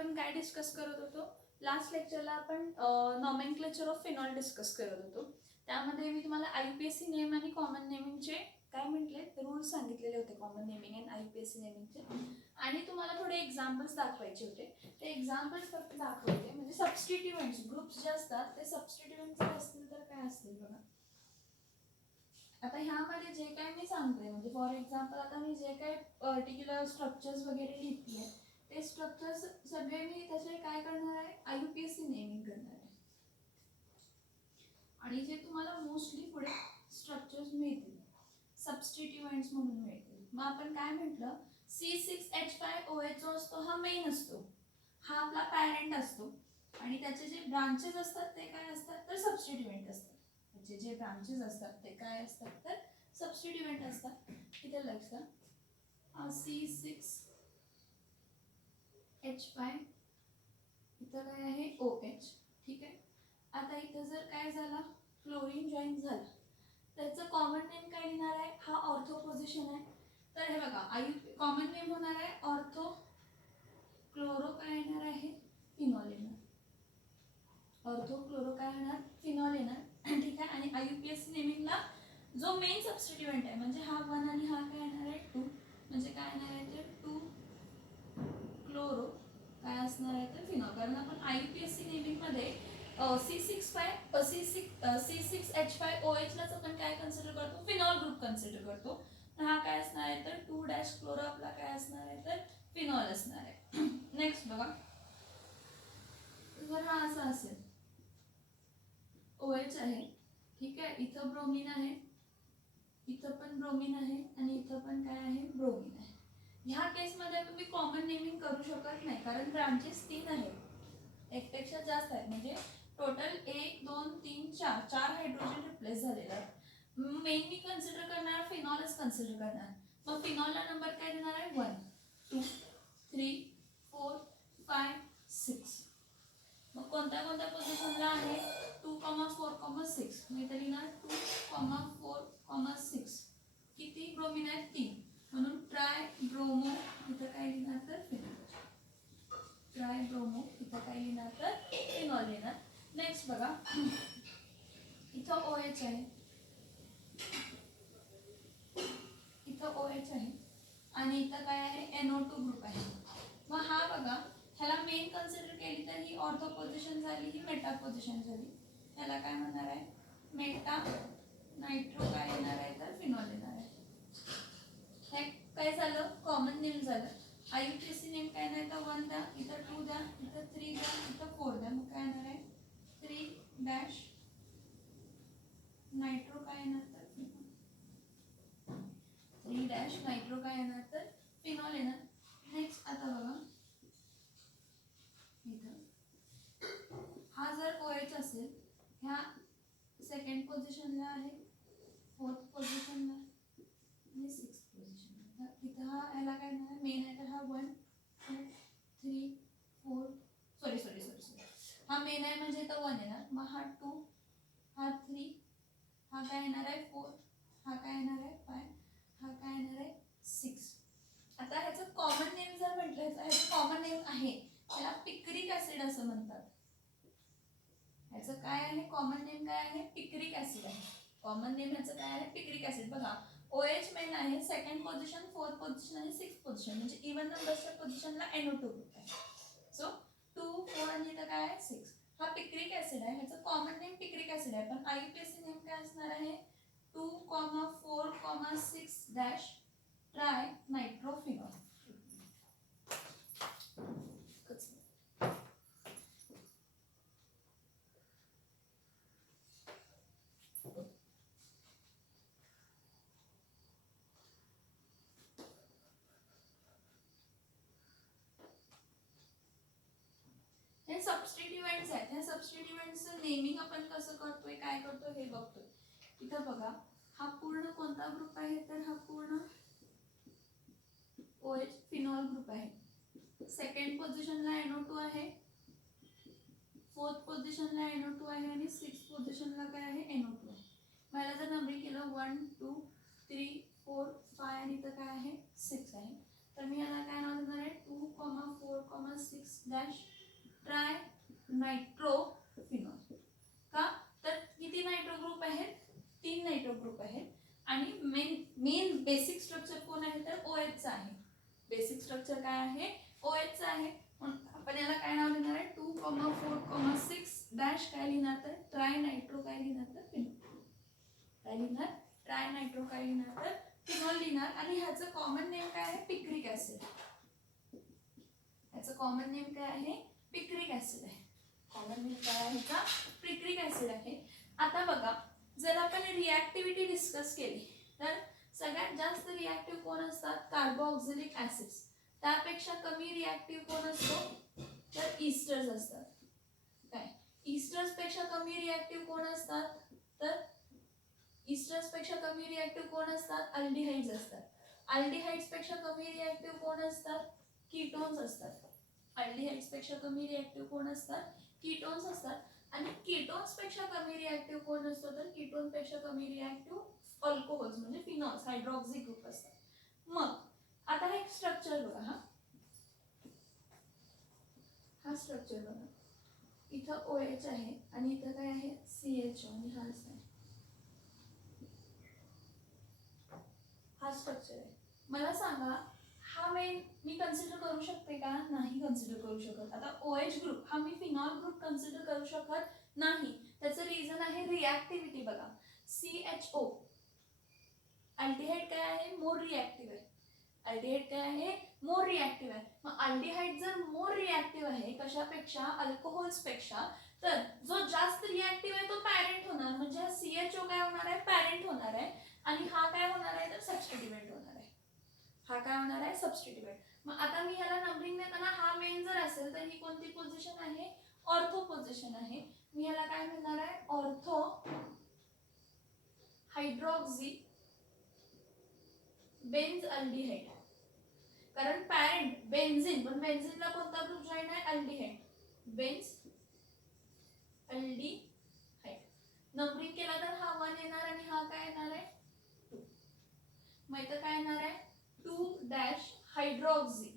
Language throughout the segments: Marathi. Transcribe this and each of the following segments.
आपण काय डिस्कस करत होतो? लास्ट लेक्चरला आपण नॉमेनक्लेचर ऑफ फिनॉल डिस्कस करत होतो. त्यामध्ये मी तुम्हाला IUPAC नेम आणि कॉमन नेमिंगचे काय म्हटले रूल्स सांगितलेले होते, कॉमन नेमिंग अँड IUPAC नेमिंगचे. आणि तुम्हाला थोडे एक्झाम्पल्स दाखवायचे होते. ते एक्झाम्पल्स फक्त दाखवते, म्हणजे सबस्टिट्युएंट्स ग्रुप्स जे असतात ते सबस्टिट्युएंट्स असतील तर काय असतील बघा. आता ह्यामध्ये जे काय मी सांगते, म्हणजे फॉर एक्झाम्पल आता मी जे काय पर्टिक्युलर स्ट्रक्चर्स वगैरे लिहिते ते स्ट्रक्चर्स सगळे मी त्याचे काय करणार आहे, IUPAC नेमिंग करणार आहे. आणि जे तुम्हाला मोस्टली पुढे स्ट्रक्चर्स मिळतील सबस्टिट्युएंट्स म्हणून मिळतील. मग आपण काय म्हटलं, C6H5OH जो असतो हा मेन असतो, हा आपला पॅरेंट असतो. आणि त्याचे जे ब्रांचेस असतात ते काय असतात तर सबस्टिट्युएंट असतात. त्याचे जे ब्रांचेस असतात ते काय असतात तर सबस्टिट्युएंट असतात. इथे लक्षात C6H5 इथं काय आहे OH. ठीक आहे. आता इथं जर काय झाला, फ्लोरीन जॉईन झाला, त्याचं कॉमन नेम काय लिहिणार आहे, हा ऑर्थो पोझिशन आहे. तर हे बघा कॉमन नेम होणार आहे ऑर्थो क्लोरो, काय येणार आहे फिनॉल येणार. ऑर्थो क्लोरो काय येणार फिनॉल येणार. ठीक आहे. आणि IUPAC नेमिंगला जो मेन सबस्टिट्युएंट आहे म्हणजे हा 1 आणि हा काय येणार आहे 2, म्हणजे काय येणार आहे तर 2 क्लोरो काय असणार आहे तर फिनॉल. कारण आपण IUPAC नेमिंगमध्ये C6H5OH लाच आपण काय कन्सिडर करतो, फिनॉल ग्रुप कन्सिडर करतो. तर हा काय असणार आहे तर 2- क्लोरो आपला काय असणार आहे तर फिनॉल असणार आहे. नेक्स्ट बघा, जर हा असा असेल OH आहे, ठीक आहे, इथं ब्रोमीन आहे, इथं पण ब्रोमीन आहे आणि इथं पण काय आहे ब्रोमीन आहे. ह्या केसमध्ये तुम्ही कॉमन नेमिंग करू शकत नाही, कारण ब्रांचेस 3 आहेत, एकपेक्षा जास्त आहेत. म्हणजे टोटल 1 2 3 4 4 हायड्रोजन रिप्लेस झालेला आहे. मेन मी कन्सिडर करणार फिनॉलच कन्सिडर करणार. मग फिनॉलला नंबर काय देणार आहे 1 2 3 4 5 6. मग कोणत्या कोणत्या पोझिशनला आहे 2, 4, 6. मी तरी ना 2, 4, 6. किती ब्रोमीन आहेत 3, म्हणून ट्राय ब्रोमो इथं काय लिहिणार तर फिनॉल. ट्राय ब्रोमो इथं काय लिहिणार तर फिनॉल येणार. नेक्स्ट बघा, इथं OH आहे, इथं OH आहे आणि इथं काय आहे NO2 ग्रुप आहे. मग हा बघा, ह्याला मेन कन्सिडर केली तर ही ऑर्थो पोझिशन झाली, ही मेटा पोझिशन झाली. ह्याला काय म्हणणार आहे मेटा नायट्रो काय येणार आहे तर फिनॉल येणार आहे. हे काय झालं कॉमन नेम झालं. IUPAC नेम काय नाही तर 1 द्या, इथं 2 द्या, इथं 3 द्या, इथं 4 द्या. मग काय येणार आहे 3- नायट्रो काय येणार तर 3- नायट्रो काय येणार तर फिनॉल येणार. नेक्स्ट आता बघा, इथं हा जर OH असेल, ह्या सेकंड पोझिशनला आहे, 4th पोझिशनला आणि 6th पोझिशनला. इथं हा ह्याला काय येणार मेन आहे तर हा 1 2 3 4 सॉरी हा मेन आहे म्हणजे इथं 1 येणार. मग हा 2 हा 3 हा काय येणार आहे 4 हा काय येणार आहे 5 हा काय येणार आहे 6. आता ह्याचं कॉमन नेम जर म्हटलं, ह्याचं कॉमन नेम आहे त्याला पिक्रिक ऍसिड असं म्हणतात. ह्याचं काय आहे कॉमन नेम काय आहे पिक्रिक ऍसिड आहे. कॉमन नेम ह्याचं काय आहे पिक्रिक ऍसिड. बघा OH मेन आहे, सेकंड पोझिशन 4th पोझिशन आणि 6th पोझिशन, म्हणजे इव्हन नंबरच्या पोझिशनला NO2 ग्रुप आहे. सो 2 4 आणि इथं काय आहे 6. हा पिक्रिक ऍसिड आहे, ह्याचं कॉमन नेम पिक्रिक ऍसिड आहे. पण IUPAC नेम काय असणार आहे 2, 4, 6- ट्राय नायट्रोफिनॉल. हे सबस्टिट्युएंट्स आहेत. ह्या सबस्टिट्युएंट्सचं नेमिंग आपण कसं करतोय काय करतो हे बघतोय. इथं बघा हा पूर्ण कोणता ग्रुप आहे तर हा पूर्ण OH फिनॉल ग्रुप आहे. सेकंड पोझिशनला NO2 आहे, 4th पोझिशनला NO2 आहे आणि 6th पोझिशनला काय आहे NO2 आहे. मला जर नंबरिंग केलं 1 2 3 4 5 आणि इथं काय आहे 6 आहे. तर मी याला काय नाव देणार आहे 2, 4, 6 डॅश ट्राय नायट्रोफिनॉल. का तर किती नायट्रो ग्रुप आहेत? 3 नायट्रो ग्रुप आहेत आणि मेन बेसिक स्ट्रक्चर कोण आहे तर OH चा आहे. बेसिक स्ट्रक्चर काय आहे? OH चा आहे. आपण याला काय नाव देणार आहे? 2,4,6 डॅश काय लिहिणार तर ट्राय नायट्रो काय लिहिणार तर फिनॉल. काय लिहिणार? ट्राय नायट्रो काय लिहिणार तर फिनॉल लिहिणार. आणि ह्याचं कॉमन नेम काय आहे? Picric acid. ह्याचं कॉमन नेम काय आहे? पिक्रिक ऍसिड आहे. कॉमन नेम काय आहे ह्याचा? पिक्रिक ऍसिड आहे. आता बघा, जर आपण रिॲक्टिव्हिटी डिस्कस केली तर सगळ्यात जास्त रिॲक्टिव्ह कोण असतात? कार्बोऑक्झिलिक ऍसिड्स. त्यापेक्षा कमी रिॲक्टिव्ह कोण असतो तर ईस्टर्स असतात. काय? ईस्टर्स पेक्षा कमी रिॲक्टिव्ह कोण असतात तर ईस्टर्स पेक्षा कमी रिॲक्टिव्ह कोण असतात? अल्डिहाइड्स असतात. अल्डिहाइड्स पेक्षा कमी रिॲक्टिव्ह कोण असतात? कीटोन्स असतात. अल्डिहाइड्स पेक्षा कमी रिॲक्टिव्ह कोण असतात? कीटोन्स असतात. आणि कीटोन्स पेक्षा कमी रिॲक्टिव्ह कोण असतो तर कीटोन पेक्षा कमी रिॲक्टिव्ह अल्कोहोल्स म्हणजे फिनॉल्स, हायड्रॉक्सी ग्रुप असतात. मग आता हे स्ट्रक्चर बघा. हा स्ट्रक्चर बघा. इथं OH आहे आणि इथं काय आहे? CHO आणि हा आहे. हा स्ट्रक्चर आहे. मला सांगा, हा मेन मी कन्सिडर करू शकते का? नाही कन्सिडर करू शकत. आता OH ग्रुप हा मी फिनॉल ग्रुप कन्सिडर करू शकत नाही. त्याचं रिझन आहे रिॲक्टिव्हिटी. बघा, CHO अल्डिहाइड काय आहे? मोर रिॲक्टिव्ह आहे. अल्डिहाइड काय आहे? मोर रिॲक्टिव्ह आहे. मग अल्डिहाइड जर मोर रिॲक्टिव्ह आहे कशापेक्षा? अल्कोहोल्स पेक्षा, तर जो जास्त रिॲक्टिव्ह आहे तो पॅरेंट होणार. म्हणजे हा CHO काय होणार आहे? पॅरेंट होणार आहे. आणि हा काय होणार आहे तर सबस्टिट्यूएंट होणार आहे. हा काय होणार आहे? सबस्टिट्यूएंट. मग आता मी ह्याला नंबरिंग देताना हा मेन जर असेल तर ही कोणती पोझिशन आहे? ऑर्थो पोझिशन आहे. मी ह्याला काय म्हणणार आहे? Ortho hydroxy Benz aldehyde. कारण पॅरेंट बेन्झीन, पण बेन्झीनला कोणता ग्रुप जॉईन आहे? अल्डिहाइड. Benz aldehyde. नंबरिंग केला तर हा 1 येणार आणि हा काय येणार आहे? 2. मग इथं काय येणार आहे? 2 डॅश हायड्रॉक्सी.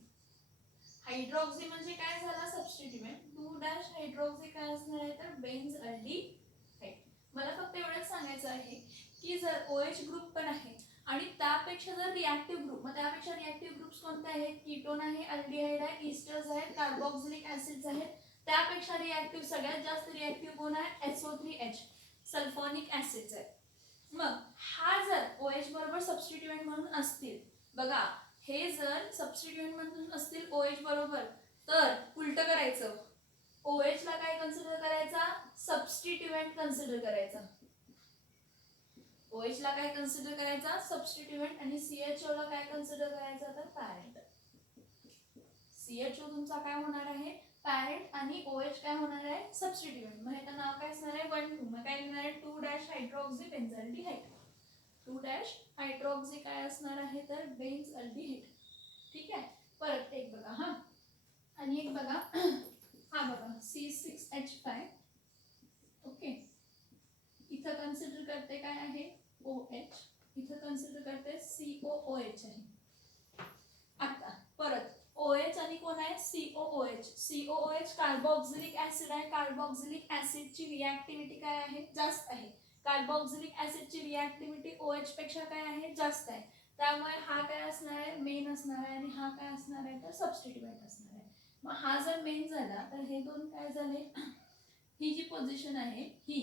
हायड्रॉक्सी म्हणजे काय झाला? सबस्टिट्यूएंट. 2 डॅश हायड्रॉक्सी काय असणार आहे तर बेन्झ अल्डिहाइड. मला फक्त एवढंच सांगायचं आहे की जर OH ग्रुप पण आहे आणि त्यापेक्षा जर रिॲक्टिव्ह ग्रुप, मग त्यापेक्षा रिॲक्टिव्ह ग्रुप्स कोणते आहेत? कीटोन आहे, अल्डिहाइड आहे, ईस्टर्स आहेत, कार्बोक्सिलिक ऍसिड्स आहेत. त्यापेक्षा रिॲक्टिव्ह सगळ्यात जास्त रिॲक्टिव्ह कोण आहे? SO3H सल्फोनिक ऍसिड्स आहेत. मग हा जर OH बरोबर सबस्टिट्यूएंट म्हणून असतील, बघा हे जर सबस्टिट्यूएंट म्हणून असतील OH बरोबर, तर उलटं करायचं. OH ला काय कन्सिडर करायचा? सबस्टिट्यूएंट कन्सिडर करायचा. OH ला काय कन्सिडर करायचा? सबस्टिट्यूएंट. आणि CHO ला काय कन्सिडर करायचा तर पॅरेंट. CHO तुमचा काय होणार आहे? पॅरेंट. आणि OH काय होणार आहे? सबस्टिट्यूएंट. मग ह्याचं नाव काय असणार आहे? 1 2. मग काय लिहिणार आहे? 2 dash hydroxy Benz aldehyde. 2 dash hydroxy काय असणार आहे तर बेन्झ अल्डिहाइड. ठीक आहे. परत एक बघा हा, आणि एक बघा हा बघा C6H5. ओके, इथं कन्सिडर करते काय आहे? OH. इथं कन्सिडर करते COOH आहे. आता परत OH आणि कोण आहे? COOH. COOH कार्बोऑक्झिलिक ऍसिड आहे. कार्बोऑक्झिलिक ऍसिडची रिॲक्टिव्हिटी काय आहे? जास्त आहे. कार्बोऑक्झिलिक ऍसिडची रिॲक्टिव्हिटी OH पेक्षा काय आहे? जास्त आहे. त्यामुळे हा काय असणार आहे? मेन असणार आहे. आणि हा काय असणार आहे तर सबस्टिट्यूएंट असणार आहे. मग हा जर मेन झाला तर हे दोन काय झाले? ही जी पोझिशन आहे ही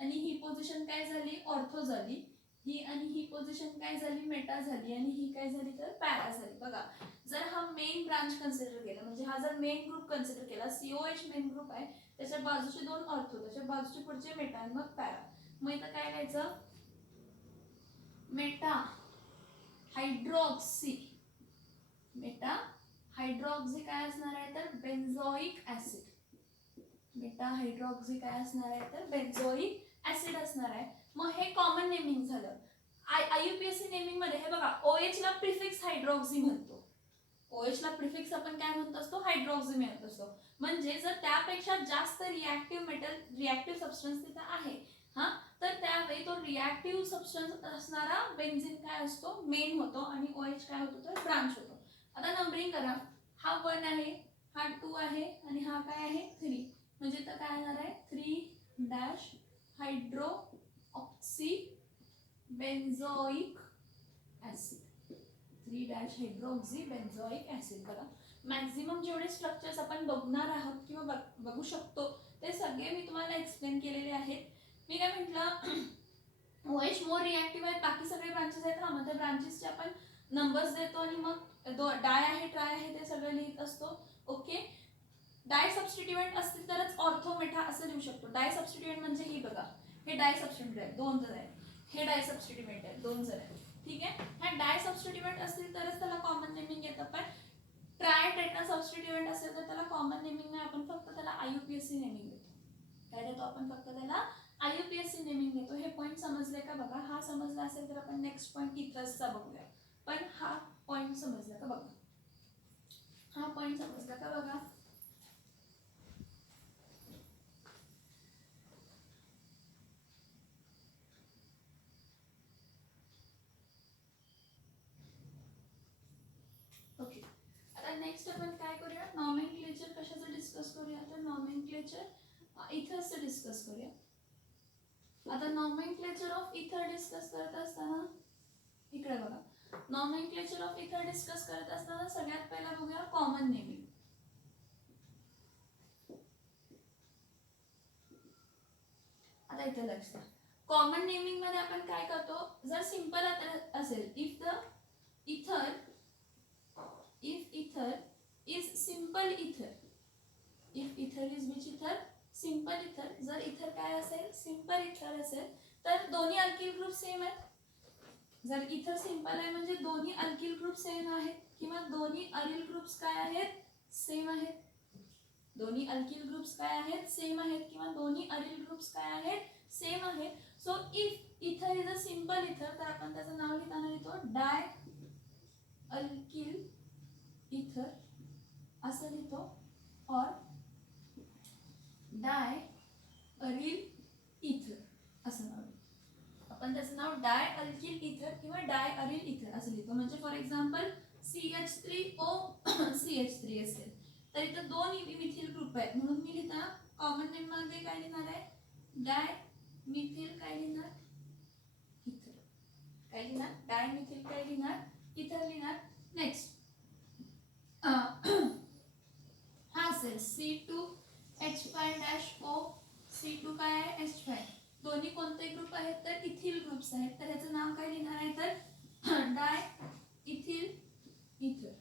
आणि ही पोझिशन काय झाली? ऑर्थो झाली. ही आणि ही पोझिशन काय झाली? मेटा झाली. आणि ही काय झाली तर पॅरा झाली. बघा, जर हा मेन ब्रांच कन्सिडर केला, म्हणजे हा जर मेन ग्रुप कन्सिडर केला, COH मेन ग्रुप आहे, त्याच्या बाजूचे दोन ऑर्थो, त्याच्या बाजूचे पुढचे मेटा आणि मग पॅरा. मग इथं काय लिहायचं? Meta hydroxy. मेटा हायड्रॉक्सी काय असणार आहे तर बेन्झोइक ऍसिड. मेटा हायड्रॉक्सी काय असणार आहे तर बेन्झोइक ऍसिड असणार आहे. मग हे कॉमन नेमिंग झालं. IUPAC नेमिंग मध्ये हे बघा, OH ला प्रिफिक्स हायड्रॉक्सी म्हणतो. OH ला प्रिफिक्स आपण काय म्हणत असतो? हायड्रॉक्सी म्हणत असतो. म्हणजे जर त्यापेक्षा जास्त रिॲक्टिव्ह मेटल, रिॲक्टिव्ह सबस्टन्स तिथे आहे हा, तर त्यावेळी तो रिॲक्टिव्ह सबस्टन्स असणारा बेन्झीन काय असतो? मेन होतो. आणि OH काय होतो तर ब्रांच होतो. आता नंबरिंग करा. हा 1 आहे, हा 2 आहे आणि हा काय आहे 3, म्हणजे तर काय येणार आहे 3 dash hydroxy benzoic acid, 3 dash hydroxy benzoic acid. बघा मॅक्झिमम जेवढे स्ट्रक्चर्स आपण बघणार आहोत किंवा बघू शकतो ते सगळे मी तुम्हाला एक्सप्लेन केलेले आहेत. मी काय म्हटलं OH मोर रिॲक्टिव्ह आहेत, बाकी सगळे ब्रांचेस आहेत. हां, मग त्या ब्रांचेसचे आपण नंबर्स देतो आणि मग डाय आहे ट्राय आहे ते सगळं लिहित असतो. ओके, डाय सबस्टिट्युएंट असतील तरच ऑर्थोमेटा असं लिहू शकतो. डाय सबस्टिट्युएंट म्हणजे ही बघा, हे डाय सबस्टिट्युएंट आहे 2 जण आहे, हे डाय सबस्टिट्युएंट आहे 2 जण आहे. ठीक आहे, ह्या डाय सबस्टिट्युएंट असतील तरच त्याला कॉमन नेमिंग येतं. पण ट्राय टेट्रा सबस्टिट्युएंट असेल तर त्याला कॉमन नेमिंग नाही, आपण फक्त त्याला IUPAC नेमिंग देतो. काय देतो आपण फक्त त्याला IUPAC नेमिंग देतो. हे पॉईंट समजले का बघा. हा समजला असेल तर आपण नेक्स्ट पॉईंट इथर्सचा बघूया. पण हा पॉईंट समजला का बघा, हा पॉईंट समजला का बघा. ओके, आता नेक्स्ट आपण काय करूया, नॉमेनक्लेचर कशाचं डिस्कस करूया. तर नॉमेनक्लेचर इथर्सचं डिस्कस करूया. आता नॉमेनक्लेचर ऑफ इथर डिस्कस करत असताना इकडे बघा, नॉमेनक्लेचर ऑफ इथर डिस्कस करत असताना सगळ्यात पहिला बघूया कॉमन नेमिंग. आता इथे लक्ष द्या, कॉमन नेमिंग मध्ये आपण काय करतो, जर सिंपल असेल, इफ इथर इज सिंपल इथर, इफ इथर इज विच इथर, सिंपल इथर. जर इथर काय असेल, सिंपल इथर असेल तर दोन्ही अल्किल ग्रुप सेम आहेत. जर इथर सिंपल आहे म्हणजे दोन्ही अल्किल ग्रुप सेम आहेत किंवा दोन्ही अरिल ग्रुप्स काय आहेत, सेम आहेत. दोन्ही अल्किल ग्रुप्स काय आहेत, सेम आहेत किंवा दोन्ही अरिल ग्रुप्स काय आहेत, सेम आहेत. सो इफ इथर इज अ सिंपल इथर तर आपण त्याचं नाव लिहिताना लिहितो डाय अल्किल इथर असं लिहितो, और डाय अरिल इथर असं नाव लिहितो. आपण त्याचं नाव डाय अल्किल इथर किंवा डाय अरिल इथर असं लिहितो. म्हणजे फॉर एक्झाम्पल CH3O CH3 असेल तर इथं 2 मिथिल ग्रुप आहेत, म्हणून मी लिहिता कॉमन नेम मध्ये काय लिहिणार आहे, डाय मिथिल काय लिहिणार, इथर काय लिहिणार, डाय मिथिल काय लिहिणार, इथर लिहिणार. नेक्स्ट हा असेल C2H5-O, C2 काय आहे H5, दोन्ही कोणते ग्रुप आहेत तर इथिल ग्रुप्स आहेत. तर ह्याचं नाव काय लिहिणार आहे तर डाय इथिल इथर.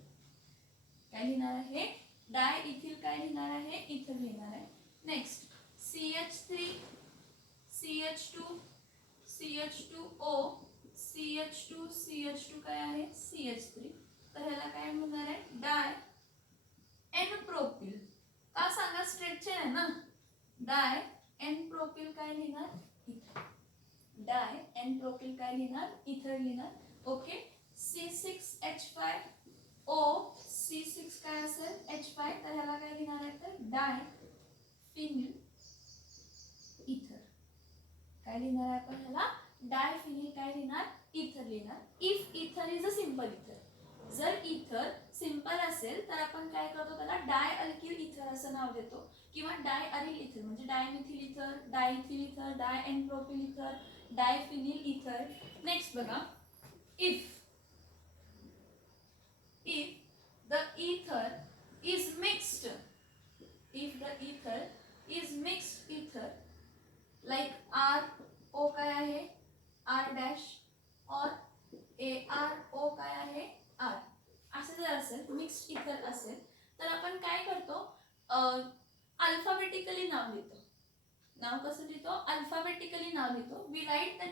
काय लिहिणार आहे, डाय इथिल काय लिहिणार आहे, इथर लिहिणार आहे. Next CH3 CH2 CH2O CH2 CH2 काय आहे CH3. तर ह्याला काय म्हणणार आहे, डाय एन प्रोपिल. का सांगा, स्ट्रेट चेन आहे ना, डाय एन प्रोपिल काय लिहिणार, इथर. डाय एन प्रोपिल काय लिहिणार, इथर लिहिणार. ओके, C6H5O C6 काय असेल H5, तर ह्याला काय लिहिणार आहे तर डाय फिनिल इथर. काय लिहिणार आहे आपण ह्याला, डाय फिनिल काय लिहिणार, इथर लिहिणार. इफ इथर इज अ सिंपल इथर, जर इथर सिंपल असेल तर आपण काय करतो, त्याला डाय अल्किल इथर असं नाव देतो किंवा डाय अरिल इथर म्हणजे डायमिथिल इथर, डायइथिल इथर, डाय एन प्रोपिल इथर, डाय फिनिल इथर. नेक्स्ट बघा, if the ether is mixed, if the ether is mixed ether like RO काय आहे R dash और ARO काय आहे R, असं जर असेल मिक्स्ड इथर असेल तर आपण काय करतो, अल्फाबेटिकली नाव लिहितो. नाव कसं लिहितो, अल्फाबेटिकली नाव लिहितो. We write the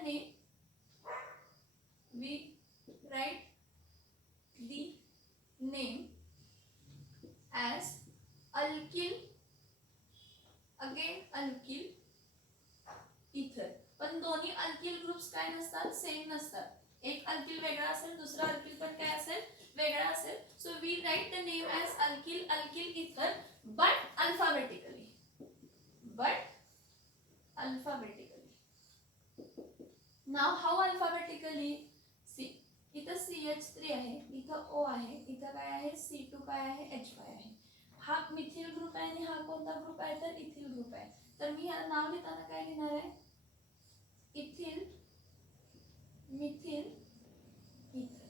name as alkyl, again alkyl ether. पण दोन्ही अल्किल ग्रुप्स काय नसतात, सेम नसतात. एक अल्किल वेगळा असेल, दुसरा अल्किल पण काय असेल, वेगळा असेल. So we write the name as alkyl ether but alphabetically. Now how alphabetically, इथं CH3 आहे, इथं O आहे, इथं काय आहे C2 काय आहे H5 आहे. हा मिथिल ग्रुप आहे आणि हा कोणता ग्रुप आहे तर इथिल ग्रुप आहे. तर मी ह्या नाव लिहिताना काय लिहिणार आहे इथिल मिथिल इथर.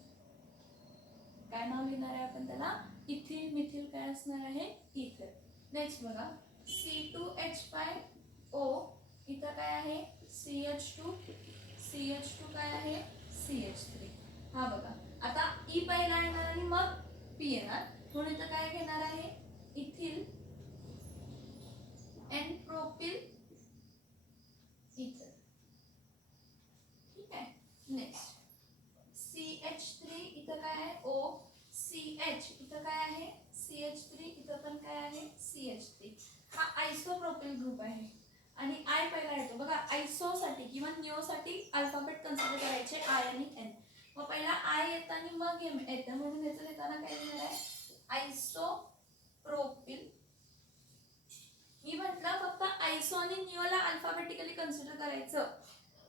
काय नाव लिहिणार आहे आपण त्याला इथिल मिथिल काय असणार आहे इथर. नेक्स्ट बघा C2H5O इथं काय आहे CH2 CH2 काय आहे CH3. हा बघा आता E पहिला येणार आणि मग P येणार म्हणून इथं काय घेणार आहे इथिल एन प्रोपिल इथर. ठीक आहे. नेक्स्ट CH3 इथं काय आहे O CH इथं काय आहे CH3 इथं पण काय आहे CH3. हा आयसोप्रोपिल ग्रुप आहे आणि I पहिला येतो बघा. आयसो साठी किंवा निओ साठी अल्फाबेट कन्सिडर करायचे I आणि N. मग पहिला I येतं आणि मग M येतं म्हणून याचं लिहिताना काय लिहिणार आहे आयसोप्रोपिल. मी म्हटलं फक्त आयसो आणि निओला अल्फाबेटिकली कन्सिडर करायचं.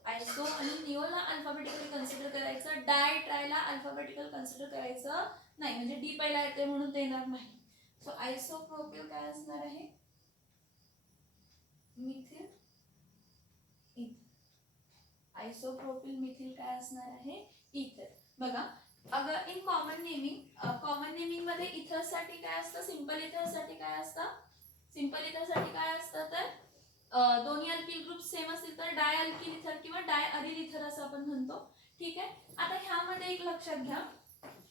आयसो आणि निओला अल्फाबेटिकली कन्सिडर करायचं. डाय ट्रायला अल्फाबेटिकल कन्सिडर करायचं नाही म्हणजे डी पहिला येते म्हणून ते येणार नाही. सो आयसोप्रोपिल काय असणार आहे मिथिल इथर. आयसोप्रोपिल मिथिल काय असणार आहे इथर. बघा अगर इन कॉमन नेमिंग मध्ये इथर साठी काय असतं सिंपल इथर साठी काय असतं सिंपल इथर साठी काय असतं तर दोन्ही अल्किल ग्रुप सेम असतील तर डाय अल्किल इथर किंवा डाय अरिल इथर असं आपण म्हणतो. ठीक आहे. आता ह्यामध्ये एक लक्षात घ्या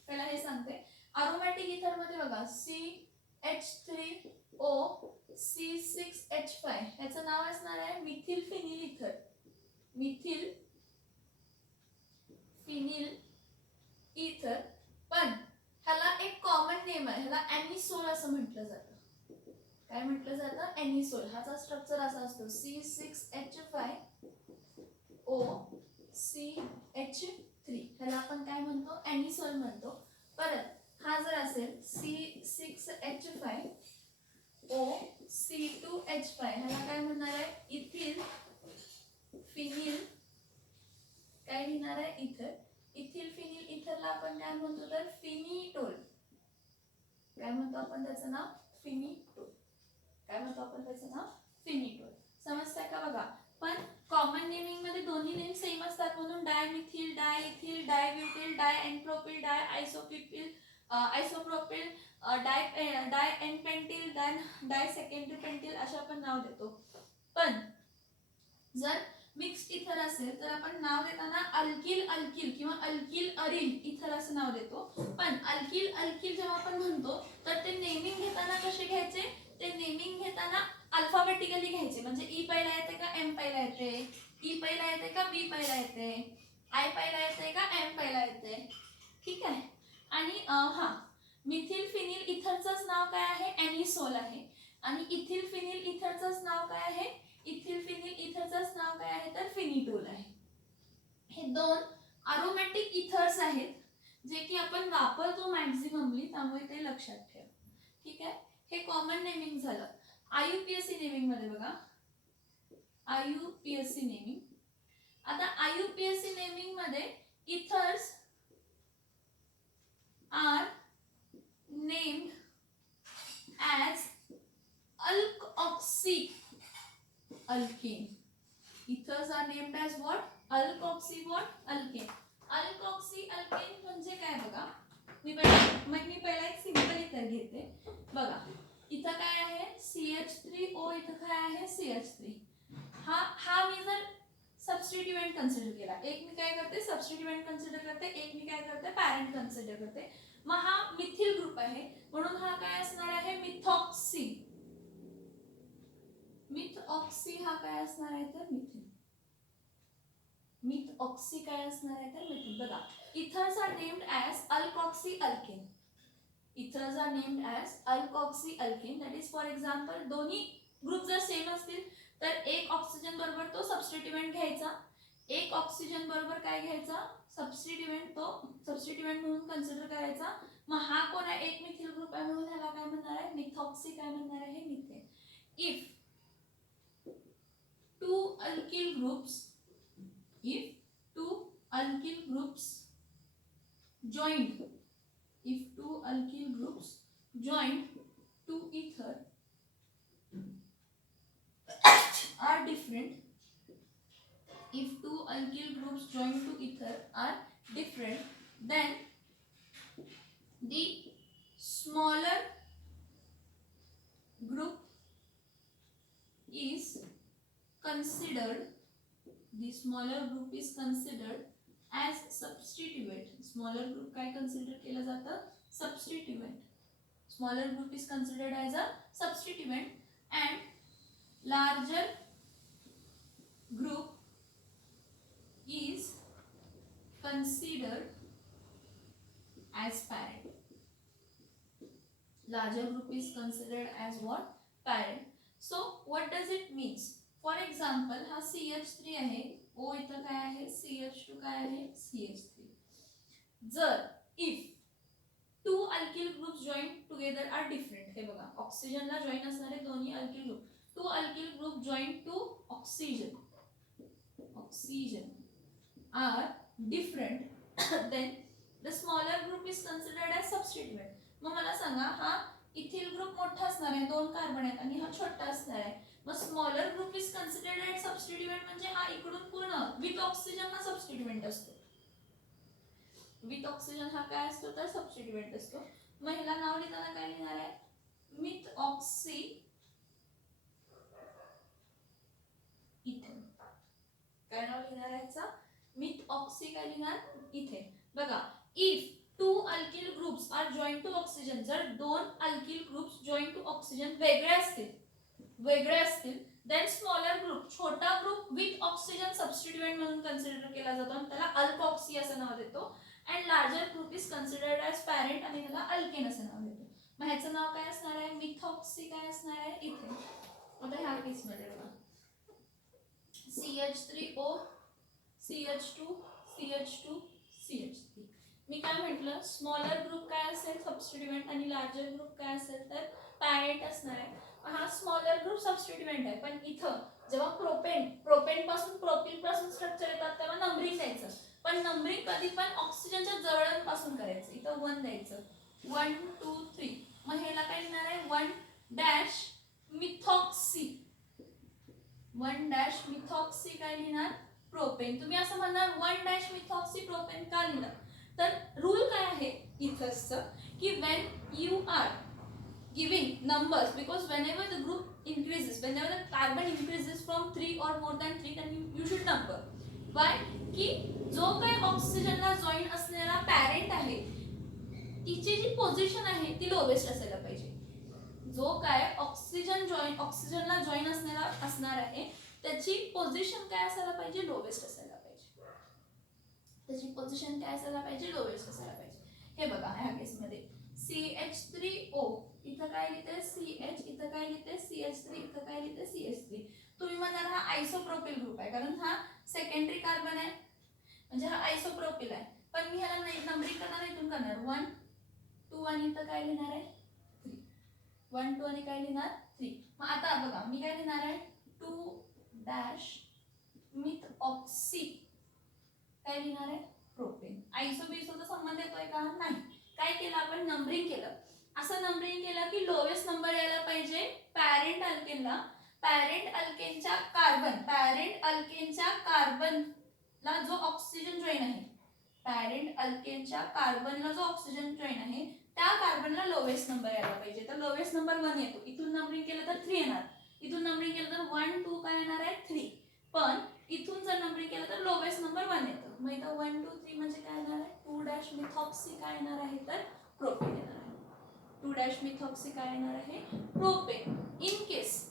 पहिला हे सांगते अरोमॅटिक इथर मध्ये बघा CH3O C6H5 याचं नाव असणार आहे मिथिल फिनिल इथर. मिथिल फिनिल इथर. पण ह्याला एक कॉमन नेम आहे ह्याला एनिसोल असं म्हटलं जातं. काय म्हटलं जातं एनिसोल. ह्याचा स्ट्रक्चर असा असतो C6H5O CH3 ह्याला आपण काय म्हणतो एनिसोल म्हणतो. परत हा जर असेल C6H5O C2H5 ह्याला काय म्हणणार आहे इथिल फिनिल काय लिहिणार आहे इथर. इथिल फिनिल इथरला आपण काय म्हणतो तर फिनिटोल. काय म्हणतो आपण त्याचं नाव फिनिटोल. काय म्हणतो आपण त्याचं नाव फिनिटोल. समजतंय का बघा. पण कॉमन नेमिंग मध्ये दोन्ही नेम सेम असतात म्हणून डायमिथिल डाय इथिल डाय ब्युटिल डाय एनप्रोपिल डाय आयसोप्रोपिल डाय एनपेंटिल डाय सेकंडरी पेंटिल अशा आपण नाव देतो. पण जर मिक्स्ड इथर असेल तर आपण नाव देताना अल्किल अल्किल किंवा अल्किल अरिल इथर असं नाव देतो. पण अल्किल अल्किल जेव्हा आपण म्हणतो तर ते नेमिंग घेताना कसे घ्यायचे ते नेमिंग घेताना अल्फाबेटिकली घ्यायचे. म्हणजे ई पहिला येते का एम पहिला येते ई पहिला येते का बी पहिला येते आय पहिला येते का एम पहिला येते. ठीक आहे. आणि हा मिथिल फिनिल इथरचंच नाव काय आहे एनिसोल आहे आणि इथिल फिनिल इथरचंच नाव काय आहे इथिल फिनिल इथरचंच नाव काय आहे तर फिनिटोल आहे. हे दोन अरोमॅटिक इथर्स आहेत जे की आपण वापरतो मॅक्झिममली त्यामुळे ते लक्षात ठेवा. ठीक आहे. हे कॉमन नेमिंग झालं. IUPAC नेमिंग मध्ये बघा IUPAC नेमिंग. आता IUPAC नेमिंग मध्ये ethers are named as alkoxy alkene. Ethers are named as what? Alkoxy what? Alkene. Alkoxy alkene म्हणजे काय बघा. मी पहिला एक सिंपल इथर घेते. बघा इथं काय आहे CH3O इथं काय आहे CH3. हा मी जर सबस्टिट्यूएंट कन्सिडर केला एक मी काय करते सबस्टिट्यूएंट कन्सिडर करते एक मी काय करते पॅरेंट कन्सिडर करते. मग हा मिथिल ग्रुप आहे म्हणून हा काय असणार आहे मिथॉक्सी. मिथऑक्सी हा काय असणार आहे तर मिथिल. मिथऑक्सी काय असणार आहे तर मिथिल. बघा ethers are named as alkoxy alkane. Ethers are named as alkoxy alkane. That is for example दोन्ही ग्रुप जर सेम असतील तर एक ऑक्सिजन बरोबर तो सबस्टिट्यूएंट घ्यायचा एक ऑक्सिजन बरोबर काय घ्यायचा सबस्टिट्यूएंट तो सबस्टिट्यूएंट म्हणून कन्सिडर करायचा. मग हा कोण आहे एक मिथिल ग्रुप आहे म्हणून ह्याला काय म्हणणार आहे मिथॉक्सी काय म्हणणार आहे methane. If two alkyl groups joined to ether are different, if two alkyl groups joined to ether are different, then the smaller group is considered, the smaller group is considered as substituent. Smaller group काय consider केलं जातं? Substituent. Smaller group is considered as a substituent and larger group is considered as parent. Larger group is considered as what? Parent. So what does it means? For example, हा CH3 आहे, O इथं काय आहे, CH2 काय आहे, CH3. जर if two alkyl groups joined together are different, हे बघा ऑक्सिजनला जॉईन असणारे दोन्ही alkyl group, two alkyl group joined to oxygen are different, then the smaller group is considered as substituent. मग मला सांगा, हा इथिल ग्रुप मोठा असणार आहे, 2 कार्बन आहेत आणि हा छोटा असणार आहे, मग smaller group is considered as substituent म्हणजे हा इकडून पूर्ण विथ ऑक्सिजन हा सबस्टिट्यूएंट असतो. विथ ऑक्सिजन हा काय असतो तर सबस्टिट्यूएंट असतो. मग ह्याला नाव लिहिताना काय लिहिणार आहे? Myth oxy ethane. काय नाव लिहिणार आहे याचा? मिथ ऑक्सी काय लिहिणार? इथेन. बघा, if two alkyl groups are joined to oxygen, जर दोन alkyl groups joined to oxygen वेगळे असतील then smaller group, छोटा group with oxygen substituent म्हणून कन्सिडर केला जातो आणि त्याला अल्कोक्सी असं नाव देतो, and larger group is considered as parent आणि त्याला अल्केन असं नाव देतो. मग ह्याचं नाव काय असणार आहे? मिथॉक्सी काय असणार आहे? इथे. आता ह्या केस मध्ये बघा, CH3O CH2 CH2 CH3. मी काय म्हटलं, स्मॉलर ग्रुप काय असेल सबस्टिट्यूएंट आणि लार्जर ग्रुप काय असेल तर पॅरेंट असणार आहे. हा स्मॉलर ग्रुप सबस्टिट्यूएंट आहे, पण इथं जेव्हा प्रोपेन पासून प्रोपिल पासून स्ट्रक्चर येतात तेव्हा नंबरिंग द्यायचं, पण नंबरिंग कधी पण ऑक्सिजनच्या जवळपासून करायचं. इथं 1 द्यायचं, 1 2 3. मग ह्याला काय लिहिणार आहे? 1 डॅश मिथॉक्सी, 1 डॅश मिथॉक्सी काय लिहिणार? प्रोपेन. तुम्ही असं म्हणणार 1 डॅश मिथॉक्सी प्रोपेन का लिहिलं? तर रूल काय आहे इथंचं की when you are giving numbers, because whenever the group increases, whenever the carbon increases from 3 or more than 3, then you should number. Why? की जो काही ऑक्सिजनला जॉईन असलेला पॅरेंट आहे तिची जी पोझिशन आहे ती लोवेस्ट असायला पाहिजे. जो काय ऑक्सिजनला जॉईन असणार आहे त्याची पोझिशन काय असायला पाहिजे? लोवेस्ट असायला पाहिजे. त्याची पोझिशन काय असायला पाहिजे? लोवेस्ट असायला पाहिजे. हे बघा, ह्या केस मध्ये CH3O इथं काय लिहिते? CH, इथं काय लिहिते? CH3, इथं काय लिहिते? CH3. तुम्ही म्हणाल हा आयसोप्रोपिल ग्रुप आहे कारण हा सेकंडरी कार्बन आहे म्हणजे हा आयसोप्रोपिल आहे, पण मी ह्याला नंबरिंग करणार, इथून करणार 1 2 आणि इथं काय लिहिणार आहे? 3. 1 2 आणि काय लिहिणार? 3. मग आता बघा, मी काय लिहिणार आहे? 2 डॅश मिथ ऑक्सी काय लिहिणार आहे? प्रोपेन. आयसो बेसोचा संबंध येतोय का? नाही. काय केलं आपण? नंबरिंग केलं. असं नंबरिंग केलं की लोवेस्ट नंबर यायला पाहिजे पॅरेंट अल्केनला. पॅरेंट अल्केनच्या कार्बनला जो ऑक्सिजन जॉईन आहे, पॅरेंट अल्केनच्या कार्बनला जो ऑक्सिजन जॉईन आहे त्या कार्बनला लोवेस्ट नंबर यायला पाहिजे. तर लोवेस्ट नंबर 1 येतो. इथून नंबरिंग केलं तर 3 येणार, इथून नंबरिंग केलं तर 1 2 काय येणार आहे? 3. पण इथून जर नंबरिंग केलं तर लोवेस्ट नंबर 1 येतो. मग इथं 1 2 3 म्हणजे काय येणार आहे? 2 डॅश मिथॉक्सी काय येणार आहे तर प्रोपेन येणार आहे. 2 डॅश मिथॉक्सी काय येणार आहे? प्रोपेन. इन केस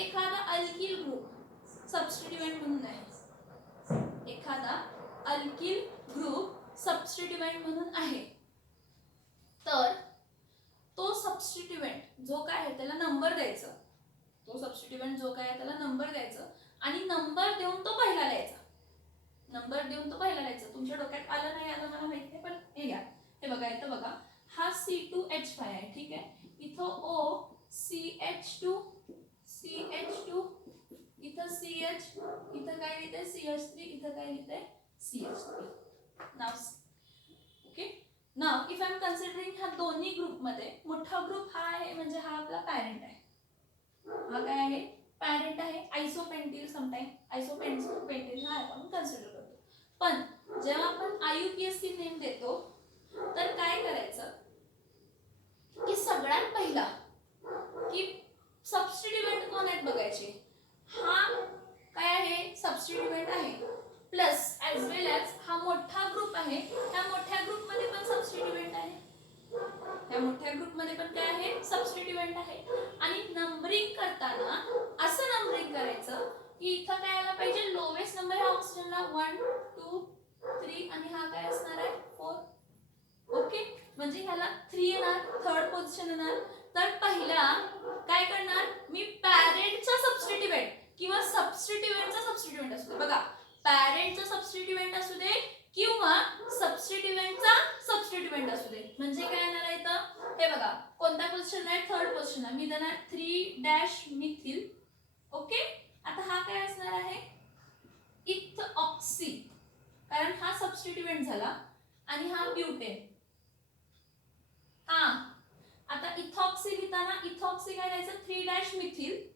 एखादा अल्किल ग्रुप सबस्टिट्यूएंट म्हणून आहे, एखादा अल्किल ग्रुप सबस्टिट्यूएंट म्हणून आहे, तर तो सबस्टिट्यूएंट जो काय आहे त्याला नंबर द्यायचं. तो सबस्टिट्यूएंट जो काय आहे त्याला नंबर द्यायचं आणि नंबर देऊन तो पहिला लिहायचा. नंबर देऊन तो पहिला लिहायचा. तुमच्या डोक्यात आलं नाही आलं मला माहिती नाही, पण हे घ्या. हे बघा, इथं बघा, हा C2H5 आहे, ठीक आहे. इथं O CH2 इथं CH, इथं काय लिहिते? CH3, इथं काय लिहिते? CH3. नाव ओके. नाव इफ आय एम कन्सिडरिंग ह्या दोन्ही ग्रुपमध्ये मोठा ग्रुप हा आहे म्हणजे हा आपला पॅरेंट आहे. हा काय आहे? पॅरेंट आहे. आयसोपेंटिल समटाइम आयसोपेंटिल हा आपण कन्सिडर करतो. पण जेव्हा आपण IUPAC नेम देतो तर काय करायचं की सगळ्यात पहिला की सबस्टिट्यूएंट कोण आहेत बघायचे. हा काय आहे? सबस्टिट्यूएंट आहे. प्लस ॲज वेल ॲज हा मोठा ग्रुप आहे. त्या मोठ्या ग्रुपमध्ये पण सबस्टिट्यूएंट आहे. त्या मोठ्या ग्रुपमध्ये पण काय आहे? सबस्टिट्यूएंट आहे. आणि नंबरिंग करताना असं नंबरिंग करायचं की इथं काय आला पाहिजे? लोवेस्ट नंबर हा ऑक्सिजनला 1 2 3 आणि हा काय असणार आहे? 4. ओके, म्हणजे ह्याला 3 येणार, थर्ड पोझिशन येणार. तर पहिला काय करणार मी? पॅरेंटचा सबस्टिट्यूएंट किंवा सबस्टिट्यूएंटचा सबस्टिट्यूएंट असू दे. बघा, पॅरेंटचा सबस्टिट्यूएंट असू दे किंवा सबस्टिट्यूएंटचा सबस्टिट्यूएंट असू दे. म्हणजे काय येणार आहे इथं? हे बघा, कोणत्या पोझिशन आहे? थर्ड पोझिशन आहे. मी देणार 3 मिथिल. ओके, आता हा काय असणार आहे? इथऑक्सी, कारण हा सबस्टिट्यूएंट झाला आणि हा ब्युटेन. हा आता इथॉक्सी लिहिताना इथॉक्सी काय लिहायचं? 3 मिथिल.